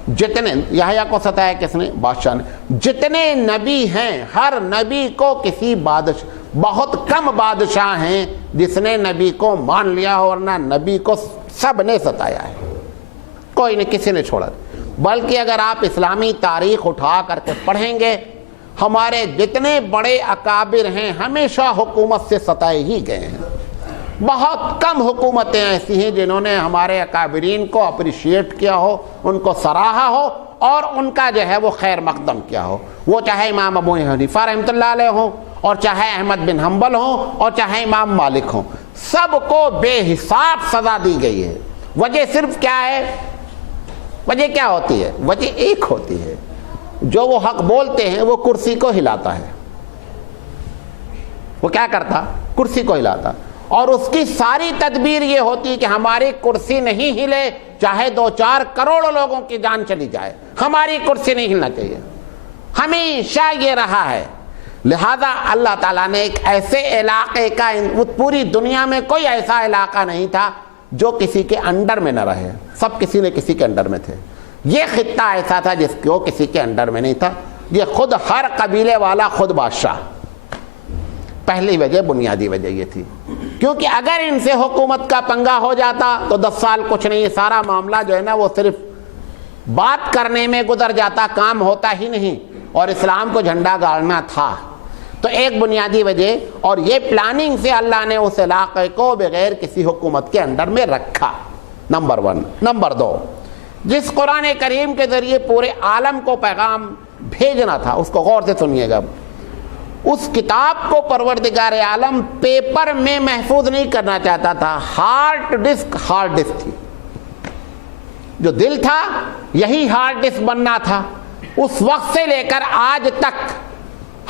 جتنے یحییٰ کو ستایا کس نے؟ بادشاہ نے. جتنے نبی ہیں ہر نبی کو کسی بادشاہ، بہت کم بادشاہ ہیں جس نے نبی کو مان لیا ہو، ورنہ نبی کو سب نے ستایا ہے، کوئی نہیں، کسی نے چھوڑا. بلکہ اگر آپ اسلامی تاریخ اٹھا کر کے پڑھیں گے ہمارے جتنے بڑے اکابر ہیں ہمیشہ حکومت سے ستائے ہی گئے ہیں. بہت کم حکومتیں ایسی ہیں جنہوں نے ہمارے اکابرین کو اپریشیٹ کیا ہو، ان کو سراہا ہو اور ان کا جو ہے وہ خیر مقدم کیا ہو. وہ چاہے امام ابو حنیفہ رحمۃ اللہ علیہ ہوں اور چاہے احمد بن حنبل ہوں اور چاہے امام مالک ہوں، سب کو بے حساب سزا دی گئی ہے. وجہ صرف کیا ہے؟ وجہ کیا ہوتی ہے؟ وجہ ایک ہوتی ہے، جو وہ حق بولتے ہیں وہ کرسی کو ہلاتا ہے. وہ کیا کرتا؟ کرسی کو ہلاتا، اور اس کی ساری تدبیر یہ ہوتی کہ ہماری کرسی نہیں ہلے، چاہے 2-4 کروڑ لوگوں کی جان چلی جائے، ہماری کرسی نہیں ہلنا چاہیے، ہمیشہ یہ رہا ہے۔ لہذا اللہ تعالیٰ نے ایک ایسے علاقے کا، پوری دنیا میں کوئی ایسا علاقہ نہیں تھا جو کسی کے انڈر میں نہ رہے، سب کسی نہ کسی کے انڈر میں تھے۔ یہ خطہ ایسا تھا جس کو کسی کے انڈر میں نہیں تھا، یہ خود ہر قبیلے والا خود بادشاہ۔ پہلی وجہ، بنیادی وجہ یہ تھی، کیونکہ اگر ان سے حکومت کا پنگا ہو جاتا تو 10 سال کچھ نہیں، سارا معاملہ جو ہے نا وہ صرف بات کرنے میں گزر جاتا، کام ہوتا ہی نہیں، اور اسلام کو جھنڈا گاڑنا تھا۔ تو ایک بنیادی وجہ، اور یہ پلاننگ سے اللہ نے اس علاقے کو بغیر کسی حکومت کے انڈر میں رکھا، نمبر 1۔ نمبر 2، جس قرآن کریم کے ذریعے پورے عالم کو پیغام بھیجنا تھا، اس کو غور سے سنیے گا، اس کتاب کو پروردگار عالم پیپر میں محفوظ نہیں کرنا چاہتا تھا، ہارڈ ڈسک تھی، جو دل تھا یہی ہارڈ ڈسک بننا تھا۔ اس وقت سے لے کر آج تک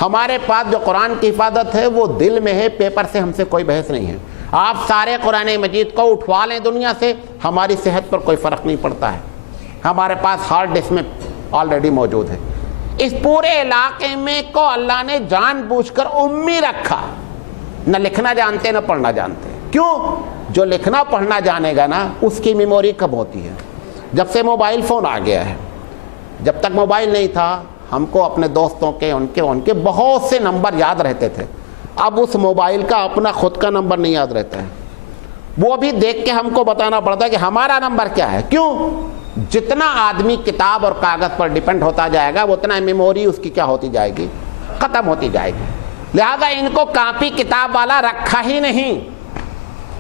ہمارے پاس جو قرآن کی حفاظت ہے وہ دل میں ہے، پیپر سے ہم سے کوئی بحث نہیں ہے۔ آپ سارے قرآن مجید کو اٹھوا لیں دنیا سے، ہماری صحت پر کوئی فرق نہیں پڑتا ہے، ہمارے پاس ہارڈ ڈسک میں آلریڈی موجود ہے۔ اس پورے علاقے میں کو اللہ نے جان بوجھ کر امی رکھا، نہ لکھنا جانتے نہ پڑھنا جانتے۔ کیوں؟ جو لکھنا پڑھنا جانے گا نا اس کی میموری کب ہوتی ہے؟ جب سے موبائل فون آ گیا ہے۔ جب تک موبائل نہیں تھا ہم کو اپنے دوستوں کے ان کے بہت سے نمبر یاد رہتے تھے، اب اس موبائل کا اپنا خود کا نمبر نہیں یاد رہتا ہے، وہ بھی دیکھ کے ہم کو بتانا پڑتا ہے کہ ہمارا نمبر کیا ہے۔ کیوں؟ جتنا آدمی کتاب اور کاغذ پر ڈیپینڈ ہوتا جائے گا اتنا میموری اس کی کیا ہوتی جائے گی؟ ختم ہوتی جائے گی۔ لہذا ان کو کاپی کتاب والا رکھا ہی نہیں،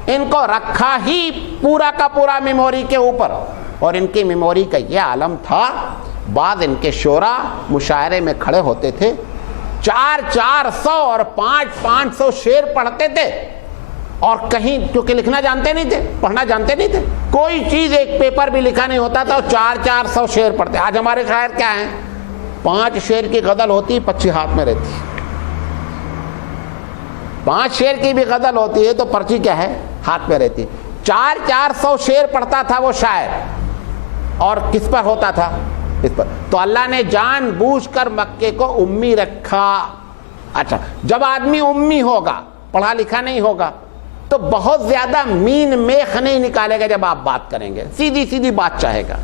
ان کو رکھا ہی پورا کا پورا میموری کے اوپر، اور ان کی میموری کا یہ عالم تھا۔ بعض ان کے شورا مشاعرے میں کھڑے ہوتے تھے، 400 اور 500 شعر پڑھتے تھے، اور کہیں کیونکہ لکھنا جانتے نہیں تھے، پڑھنا جانتے نہیں تھے، کوئی چیز ایک پیپر بھی لکھا نہیں ہوتا تھا، 400 شعر پڑھتے۔ آج ہمارے شاعر کیا ہیں؟ 5 شعر کی غزل ہوتی، 25 ہاتھ میں رہتی، 5 شعر کی بھی غزل ہوتی ہے تو پرچی کیا ہے؟ ہاتھ میں رہتی۔ 400 شعر پڑھتا تھا وہ شاعر، اور کس پر ہوتا تھا؟ اس پر۔ تو اللہ نے جان بوجھ کر مکے کو امی رکھا۔ اچھا، جب آدمی امی ہوگا، پڑھا لکھا نہیں ہوگا، تو بہت زیادہ مین میخ نہیں نکالے گا جب آپ بات کریں گے، سیدھی سیدھی بات چاہے گا۔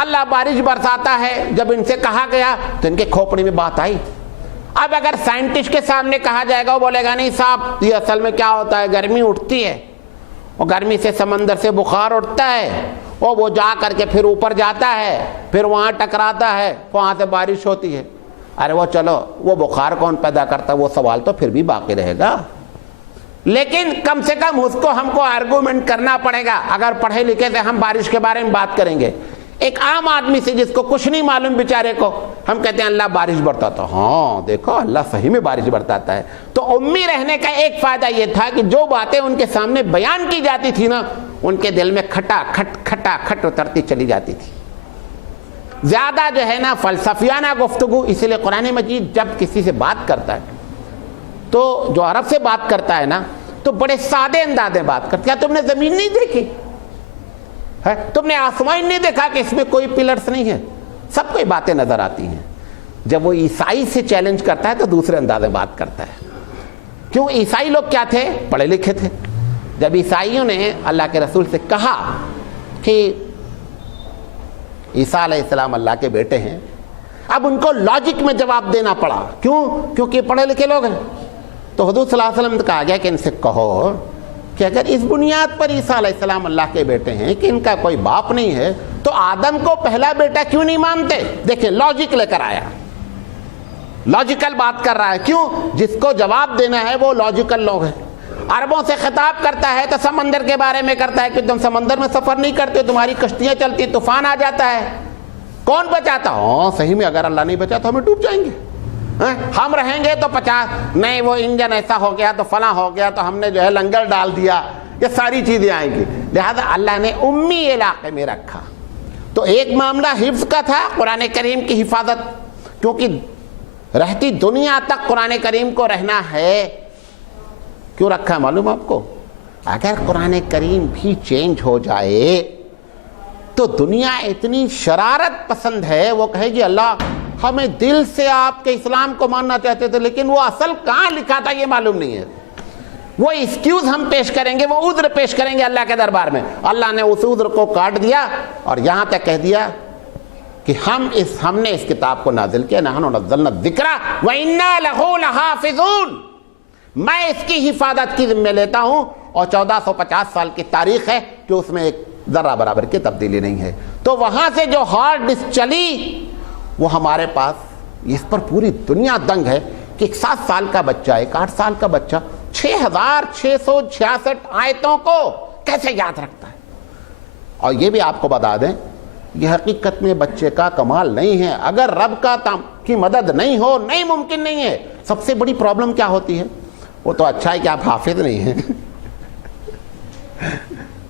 اللہ بارش برساتا ہے، جب ان سے کہا گیا تو ان کے کھوپڑی میں بات آئی۔ اب اگر سائنٹسٹ کے سامنے کہا جائے گا وہ بولے گا نہیں صاحب، یہ اصل میں کیا ہوتا ہے، گرمی اٹھتی ہے، اور گرمی سے سمندر سے بخار اٹھتا ہے، اور وہ جا کر کے پھر اوپر جاتا ہے، پھر وہاں ٹکراتا ہے، وہاں سے بارش ہوتی ہے۔ ارے وہ چلو، وہ بخار کون پیدا کرتا ہے وہ سوال تو پھر بھی باقی رہے گا، لیکن کم سے کم اس کو ہم کو آرگومنٹ کرنا پڑے گا۔ اگر پڑھے لکھے سے ہم بارش کے بارے میں بات کریں گے، ایک عام آدمی سے جس کو کچھ نہیں معلوم بیچارے کو ہم کہتے ہیں اللہ بارش برساتا، ہاں دیکھو اللہ صحیح میں بارش برساتا ہے۔ تو امی رہنے کا ایک فائدہ یہ تھا کہ جو باتیں ان کے سامنے بیان کی جاتی تھی نا، ان کے دل میں کھٹا کھٹ اترتی چلی جاتی تھی۔ زیادہ جو ہے نا فلسفیانہ گفتگو، اسی لیے قرآن مجید جب کسی سے بات کرتا ہے تو جو عرب سے بات کرتا ہے نا تو بڑے سادے انداز میں بات کرتا ہے۔ کیا تم نے زمین نہیں دیکھی ہے؟ تم نے آسمان نہیں دیکھا کہ اس میں کوئی پلرز نہیں ہے؟ سب کو باتیں نظر آتی ہیں۔ جب وہ عیسائی سے چیلنج کرتا ہے تو دوسرے انداز میں بات کرتا ہے۔ کیوں؟ عیسائی لوگ کیا تھے؟ پڑھے لکھے تھے۔ جب عیسائیوں نے اللہ کے رسول سے کہا کہ عیسیٰ علیہ السلام اللہ کے بیٹے ہیں، اب ان کو لاجک میں جواب دینا پڑا۔ کیوں؟ کیونکہ پڑھے لکھے لوگ ہیں۔ تو حضور صلی اللہ علیہ وسلم نے کہا گیا کہ ان سے کہو کہ اگر اس بنیاد پر عیسیٰ علیہ السلام اللہ کے بیٹے ہیں کہ ان کا کوئی باپ نہیں ہے تو آدم کو پہلا بیٹا کیوں نہیں مانتے؟ دیکھیں لاجک لے کر آیا، لاجیکل بات کر رہا ہے۔ کیوں؟ جس کو جواب دینا ہے وہ لاجیکل لوگ ہیں۔ عربوں سے خطاب کرتا ہے تو سمندر کے بارے میں کرتا ہے کہ تم سمندر میں سفر نہیں کرتے، تمہاری کشتیاں چلتی، طوفان آ جاتا ہے، کون بچاتا؟ ہاں صحیح میں اگر اللہ نہیں بچا تو ہمیں ڈوب جائیں گے، ہم رہیں گے تو 50 نہیں، وہ انجن ایسا ہو گیا تو فلاں ہو گیا تو ہم نے جو ہے لنگر ڈال دیا، یہ ساری چیزیں آئیں گی۔ لہذا اللہ نے امی علاقے میں رکھا۔ تو ایک معاملہ حفظ کا تھا، قرآن کریم کی حفاظت، کیونکہ رہتی دنیا تک قرآن کریم کو رہنا ہے، کیوں رکھا ہے معلوم آپ کو؟ اگر قرآن کریم بھی چینج ہو جائے تو دنیا اتنی شرارت پسند ہے، وہ کہے گی اللہ ہمیں دل سے آپ کے اسلام کو ماننا چاہتے تھے لیکن وہ اصل کہاں لکھا تھا یہ معلوم نہیں ہے. وہ ایکسکیوز ہم پیش کریں گے، وہ عذر پیش کریں گے اللہ کے دربار میں. اللہ نے اس عذر کو کاٹ دیا اور یہاں تک کہہ دیا کہ ہم نے اس کتاب کو نازل کیا، نحن نزلنا الذکر وَإِنَّا لَهُ لَحَافِظُونَ، میں اس کی حفاظت کی ذمہ لیتا ہوں. اور 1450 سال کی تاریخ ہے کہ اس میں ایک ذرہ برابر کی تبدیلی نہیں ہے. تو وہاں سے جو ہارڈ ڈسک چلی وہ ہمارے پاس، اس پر پوری دنیا دنگ ہے کہ ایک 7 سال کا بچہ، ایک 8 سال کا بچہ 6666 آیتوں کو کیسے یاد رکھتا ہے. اور یہ بھی آپ کو بتا دیں یہ حقیقت میں بچے کا کمال نہیں ہے. اگر رب کی مدد نہیں ہو، نہیں ممکن نہیں ہے. سب سے بڑی پرابلم کیا ہوتی ہے؟ وہ تو اچھا ہے کہ آپ حافظ نہیں ہیں.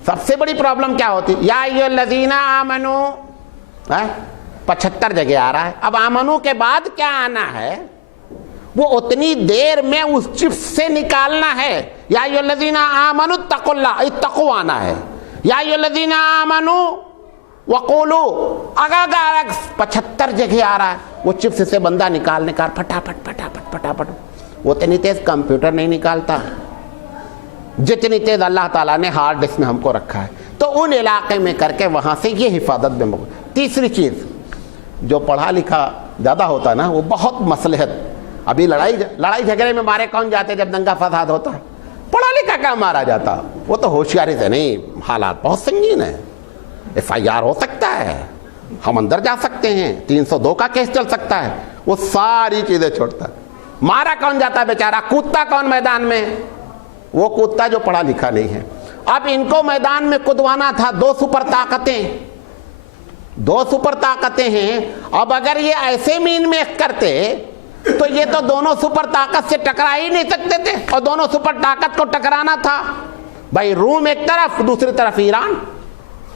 سب سے بڑی پرابلم کیا ہوتی ہے؟ یا ایھا الذین آمنو 75 جگہ آ رہا ہے. اب آمنو کے بعد کیا آنا ہے؟ وہ اتنی دیر میں اس چپس سے نکالنا ہے. یا ایھا الذین آمنوا اتقوا اللہ، اتقوا آنا ہے. یا ایھا الذین آمنوا وقولوا، اگر 75 جگہ آ رہا ہے وہ چپس سے بندہ نکالنے کا پھٹافٹ. وہ اتنی تیز کمپیوٹر نہیں نکالتا جتنی تیز اللہ تعالیٰ نے ہارڈ ڈسک میں ہم کو رکھا ہے. تو ان علاقے میں کر کے وہاں سے یہ حفاظت میں موجود. تیسری چیز، جو پڑھا لکھا زیادہ ہوتا نا وہ بہت مصلحت. ابھی لڑائی جھگڑے میں مارے کون جاتے جب دنگا فساد ہوتا ہے؟ پڑھا لکھا کا مارا جاتا. وہ تو ہوشیاری سے نہیں، حالات بہت سنگین ہیں. FIR ہو سکتا ہے، ہم اندر جا سکتے ہیں، 302 کا کیس چل سکتا ہے. وہ ساری چیزیں چھوڑتا ہے. مارا کون جاتا ہے بیچارہ؟ کودتا کون میدان میں؟ وہ کودتا جو پڑھا لکھا نہیں ہے. اب ان کو میدان میں کودوانا تھا. 2 سپر طاقتیں ہیں. اب اگر یہ ایسے مین میک کرتے تو یہ تو دونوں سپر طاقت سے ٹکرا ہی نہیں سکتے تھے. اور دونوں سپر طاقت کو ٹکرانا تھا بھائی روم ایک طرف، دوسری طرف ایران.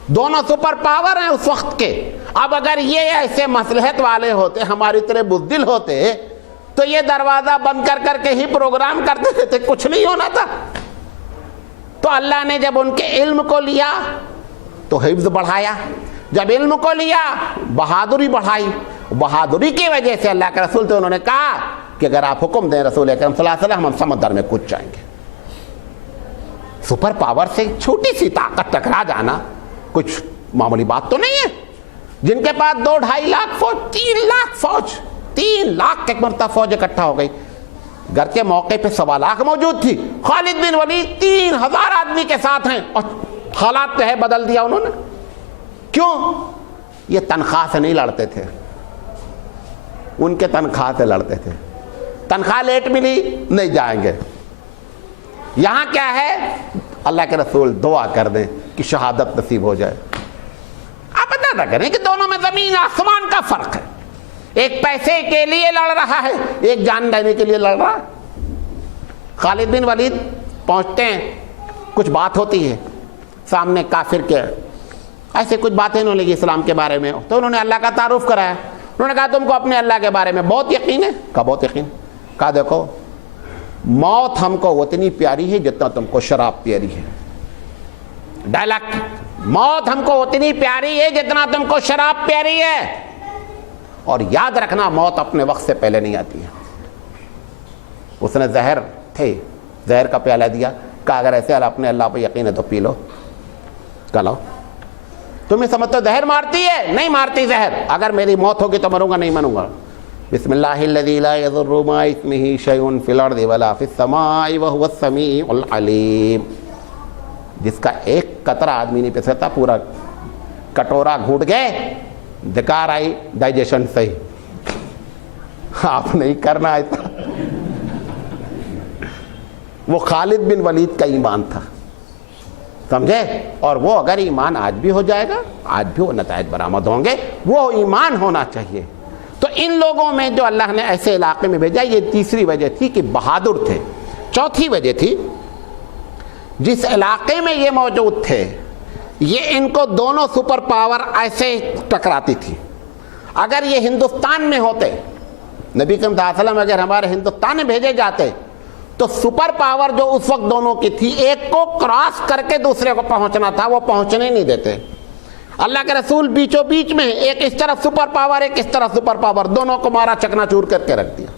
دونوں سپر پاور ہیں اس وقت کے. اب اگر یہ ایسے مصلحت والے ہوتے، ہماری طرح بزدل ہوتے تو یہ دروازہ بند کر کے ہی پروگرام کرتے تھے، کچھ نہیں ہونا تھا. تو اللہ نے جب ان کے علم کو لیا تو حفظ بڑھایا، جب علم کو لیا بہادری بڑھائی. بہادری کی وجہ سے اللہ کے رسول تھے، انہوں نے کہا کہ اگر آپ حکم دیں رسول اکرم صلی اللہ علیہ وسلم، ہم سمندر میں کود جائیں گے. سپر پاور سے چھوٹی سی طاقت ٹکرا جانا کچھ معمولی بات تو نہیں ہے. جن کے پاس 2-2.5 لاکھ فوج، 3 لاکھ فوج، 3 لاکھ ایک مرتبہ فوج اکٹھا ہو گئی. گھر کے موقع پہ 1.25 لاکھ موجود تھی. خالد بن ولید 3000 آدمی کے ساتھ ہیں اور حالات جو ہے بدل دیا انہوں نے. کیوں؟ یہ تنخواہ سے نہیں لڑتے تھے، ان کے تنخواہ سے لڑتے تھے. تنخواہ لیٹ ملی نہیں جائیں گے. یہاں کیا ہے؟ اللہ کے رسول دعا کر دیں کہ شہادت نصیب ہو جائے. آپ اندازہ کریں کہ دونوں میں زمین آسمان کا فرق ہے. ایک پیسے کے لیے لڑ رہا ہے، ایک جان دینے کے لیے لڑ رہا ہے. خالد بن ولید پہنچتے ہیں، کچھ بات ہوتی ہے سامنے کافر کے، ایسے کچھ باتیں انہوں نے اسلام کے بارے میں، تو انہوں نے اللہ کا تعارف کرایا. انہوں نے کہا تم کو اپنے اللہ کے بارے میں بہت یقین ہے؟ کہا بہت یقین. کہا دیکھو موت ہم کو اتنی پیاری ہے جتنا تم کو شراب پیاری ہے. ڈائلاگ، موت ہم کو اتنی پیاری ہے جتنا تم کو شراب پیاری ہے. اور یاد رکھنا موت اپنے وقت سے پہلے نہیں آتی ہے. اس نے زہر کا پیالہ دیا، کہا اگر ایسے اپنے اللہ پہ یقین ہے تو پی لو. کہا تمہیں سمجھتے ہو زہر مارتی ہے؟ نہیں مارتی زہر. اگر میری موت ہوگی تو مروں گا نہیں مروں گا. بسم اللہ الذی لا یضر مع اسمہ شیء فی الارض ولا فی السماء وہو السمیع العلیم. جس کا ایک قطرہ آدمی نہیں پی سکتا، پورا کٹورا گھونٹ گئے، دکار آئی ڈائجیشن صحیح. آپ نہیں کرنا ایسا. وہ خالد بن ولید کا ایمان تھا، سمجھے؟ اور وہ اگر ایمان آج بھی ہو جائے گا، آج بھی وہ نتائج برآمد ہوں گے. وہ ایمان ہونا چاہیے. تو ان لوگوں میں جو اللہ نے ایسے علاقے میں بھیجا، یہ تیسری وجہ تھی کہ بہادر تھے. چوتھی وجہ تھی جس علاقے میں یہ موجود تھے، یہ ان کو دونوں سپر پاور ایسے ٹکراتی تھی. اگر یہ ہندوستان میں ہوتے، نبی کریم صلی اللہ علیہ وسلم اگر ہمارے ہندوستان میں بھیجے جاتے تو سپر پاور جو اس وقت دونوں کی تھی، ایک کو کراس کر کے دوسرے کو پہنچنا تھا، وہ پہنچنے نہیں دیتے۔ اللہ کے رسول بیچوں بیچ میں، ایک اس طرف سپر پاور، ایک اس طرف سپر پاور، دونوں کو مارا چکنا چور کر کے رکھ دیا۔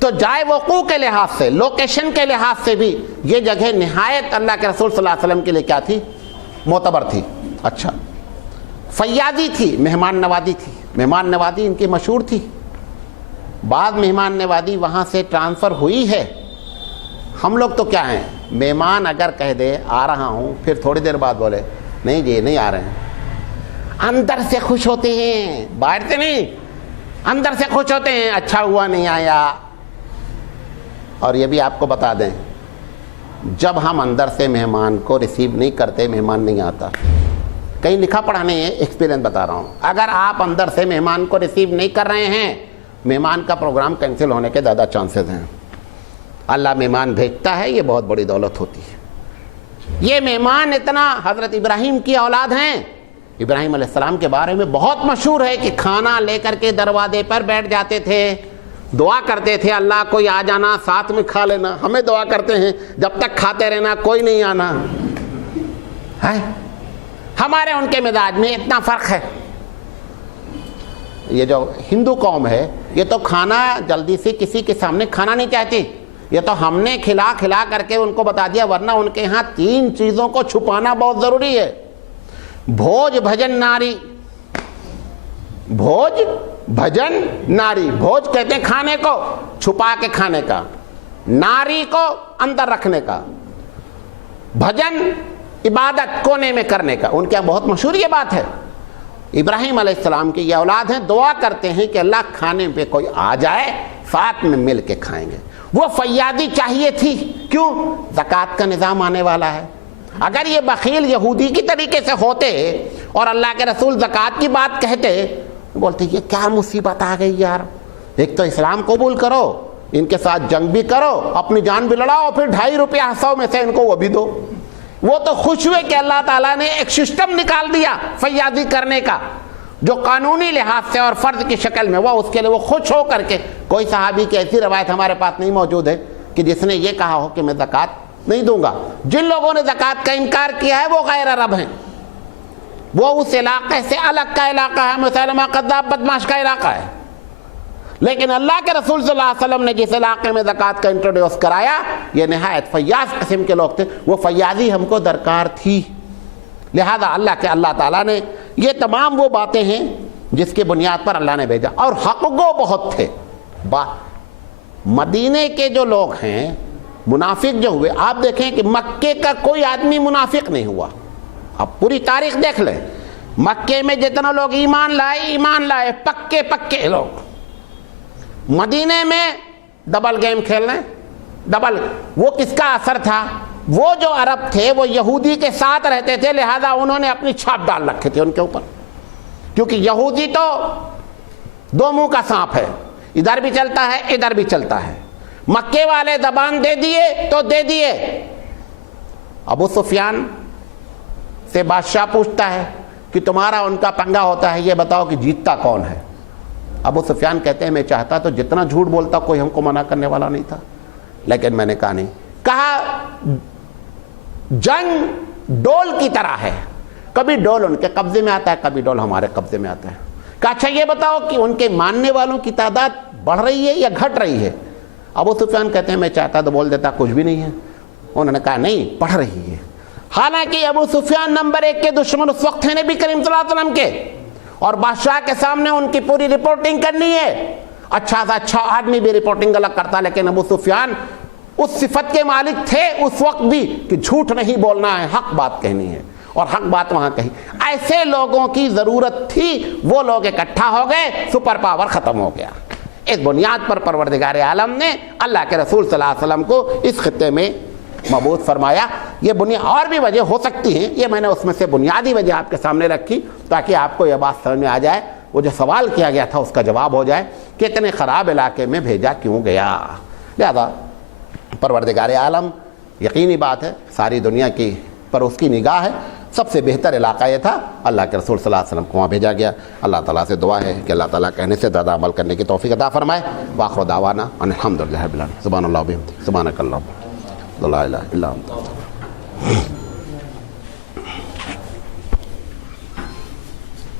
تو جائے وقوع کے لحاظ سے، لوکیشن کے لحاظ سے بھی یہ جگہ نہایت اللہ کے رسول صلی اللہ علیہ وسلم کے لیے کیا تھی؟ معتبر تھی۔ اچھا، فیاضی تھی، مہمان نوازی تھی، مہمان نوازی ان کی مشہور تھی۔ بعض مہمان نوازی وہاں سے ٹرانسفر ہوئی ہے۔ ہم لوگ تو کیا ہیں، مہمان اگر کہہ دے آ رہا ہوں، پھر تھوڑی دیر بعد بولے نہیں جی نہیں آ رہے ہیں، اندر سے خوش ہوتے ہیں، باہر سے نہیں، اندر سے خوش ہوتے ہیں، اچھا ہوا نہیں آیا۔ اور یہ بھی آپ کو بتا دیں، جب ہم اندر سے مہمان کو ریسیو نہیں کرتے، مہمان نہیں آتا۔ کہیں لکھا پڑھا نہیں ہے، ایکسپیرینس بتا رہا ہوں۔ اگر آپ اندر سے مہمان کو ریسیو نہیں کر رہے ہیں، مہمان کا پروگرام کینسل ہونے کے زیادہ چانسز ہیں۔ اللہ مہمان بھیجتا ہے، یہ بہت بڑی دولت ہوتی ہے۔ یہ مہمان اتنا، حضرت ابراہیم کی اولاد ہیں، ابراہیم علیہ السلام کے بارے میں بہت مشہور ہے کہ کھانا لے کر کے دروازے پر بیٹھ جاتے تھے، دعا کرتے تھے اللہ کوئی آ جانا ساتھ میں کھا لینا۔ ہمیں دعا کرتے ہیں جب تک کھاتے رہنا، کوئی نہیں آنا ہے۔ ہمارے ان کے مزاج میں اتنا فرق ہے۔ یہ جو ہندو قوم ہے، یہ تو کھانا جلدی سے کسی کے سامنے کھانا نہیں چاہتی۔ یہ تو ہم نے کھلا کر کے ان کو بتا دیا، ورنہ ان کے ہاں 3 چیزوں کو چھپانا بہت ضروری ہے۔ بھوج بھجن ناری، بھوج بھجن ناری، بھوج کہتے ہیں کھانے کو، چھپا کے کھانے کا، ناری کو اندر رکھنے کا، بھجن عبادت کونے میں کرنے کا۔ ان کے یہاں بہت مشہور یہ بات ہے۔ ابراہیم علیہ السلام کی یہ اولاد ہیں، دعا کرتے ہیں کہ اللہ کھانے پہ کوئی آ جائے، ساتھ میں مل کے کھائیں گے۔ وہ فیاضی چاہیے تھی، کیوں؟ زکوٰۃ کا نظام آنے والا ہے۔ اگر یہ بخیل یہودی کی طریقے سے ہوتے اور اللہ کے رسول زکوٰۃ کی بات کہتے، بولتے یہ کیا مصیبت آ گئی یار، ایک تو اسلام قبول کرو، ان کے ساتھ جنگ بھی کرو، اپنی جان بھی لڑاؤ، پھر 2.5 روپیہ 100 میں سے ان کو وہ بھی دو۔ وہ تو خوش ہوئے کہ اللہ تعالیٰ نے ایک سسٹم نکال دیا فیاضی کرنے کا، جو قانونی لحاظ سے اور فرض کی شکل میں، وہ اس کے لیے وہ خوش ہو کر کے۔ کوئی صحابی کی ایسی روایت ہمارے پاس نہیں موجود ہے کہ جس نے یہ کہا ہو کہ میں زکوٰۃ نہیں دوں گا۔ جن لوگوں نے زکوٰۃ کا انکار کیا ہے وہ غیر عرب ہیں، وہ اس علاقے سے الگ کا علاقہ ہے، مسلمہ قذاب بدماش کا علاقہ ہے۔ لیکن اللہ کے رسول صلی اللہ علیہ وسلم نے جس علاقے میں زکوٰۃ کا انٹروڈیوس کرایا، یہ نہایت فیاض قسم کے لوگ تھے۔ وہ فیاضی ہم کو درکار تھی، لہذا اللہ تعالیٰ نے یہ تمام وہ باتیں ہیں جس کی بنیاد پر اللہ نے بھیجا۔ اور حق گو بہت تھے۔ مدینے کے جو لوگ ہیں، منافق جو ہوئے، آپ دیکھیں کہ مکے کا کوئی آدمی منافق نہیں ہوا۔ اب پوری تاریخ دیکھ لیں، مکے میں جتنا لوگ ایمان لائے پکے لوگ، مدینے میں ڈبل گیم کھیلنے، وہ کس کا اثر تھا؟ وہ جو عرب تھے وہ یہودی کے ساتھ رہتے تھے، لہذا انہوں نے اپنی چھاپ ڈال رکھے تھے ان کے اوپر، کیونکہ یہودی تو 2 منہ کا سانپ ہے، ادھر بھی چلتا ہے ادھر بھی چلتا ہے۔ مکے والے زبان دے دیے تو دے دیے۔ ابو سفیان سے بادشاہ پوچھتا ہے کہ تمہارا ان کا پنگا ہوتا ہے، یہ بتاؤ کہ جیتتا کون ہے؟ ابو سفیان کہتے ہیں میں چاہتا تو جتنا جھوٹ بولتا کوئی ہم کو منع کرنے والا نہیں تھا، لیکن میں نے کہا نہیں۔ کہا جنگ ڈول کی طرح ہے، کبھی ڈول ان کے قبضے میں آتا ہے، کبھی ڈول ہمارے قبضے میں آتا ہے۔ کہا اچھا یہ بتاؤ کہ ان کے ماننے والوں کی تعداد بڑھ رہی ہے یا گھٹ رہی ہے؟ ابو سفیان کہتے ہیں میں چاہتا تو بول دیتا کچھ بھی نہیں ہے۔ انہوں نے کہا نہیں، بڑھ رہی ہے۔ حالانکہ ابو سفیان نمبر 1 کے دشمن اس وقت ہیں نبی کریم صلی اللہ علیہ وسلم کے، اور بادشاہ کے سامنے ان کی پوری رپورٹنگ کرنی ہے۔ اچھا سا اچھا آدمی بھی رپورٹنگ غلط کرتا، لیکن ابو سفیان اس صفت کے مالک تھے اس وقت بھی کہ جھوٹ نہیں بولنا ہے، حق بات کہنی ہے، اور حق بات وہاں کہی۔ ایسے لوگوں کی ضرورت تھی، وہ لوگ اکٹھا ہو گئے، سپر پاور ختم ہو گیا۔ اس بنیاد پر پروردگار عالم نے اللہ کے رسول صلی اللہ علیہ وسلم کو اس خطے میں مبعوث فرمایا۔ یہ بنیاد اور بھی وجہ ہو سکتی ہیں، یہ میں نے اس میں سے بنیادی وجہ آپ کے سامنے رکھی تاکہ آپ کو یہ بات سمجھ میں آ جائے، وہ جو سوال کیا گیا تھا اس کا جواب ہو جائے کہ اتنے خراب علاقے میں بھیجا کیوں گیا۔ لہذا پروردگار عالم، یقینی بات ہے ساری دنیا کی پر اس کی نگاہ ہے، سب سے بہتر علاقہ یہ تھا، اللہ کے رسول صلی اللہ علیہ وسلم کو وہاں بھیجا گیا۔ اللہ تعالیٰ سے دعا ہے کہ اللہ تعالیٰ کہنے سے زیادہ عمل کرنے کی توفیق عطا فرمائے۔ وآخر دعوانا ان الحمد للہ رب العالمین۔ سبحان اللہ و بحمدہ، سبحانک اللہم لا الہ الا انت۔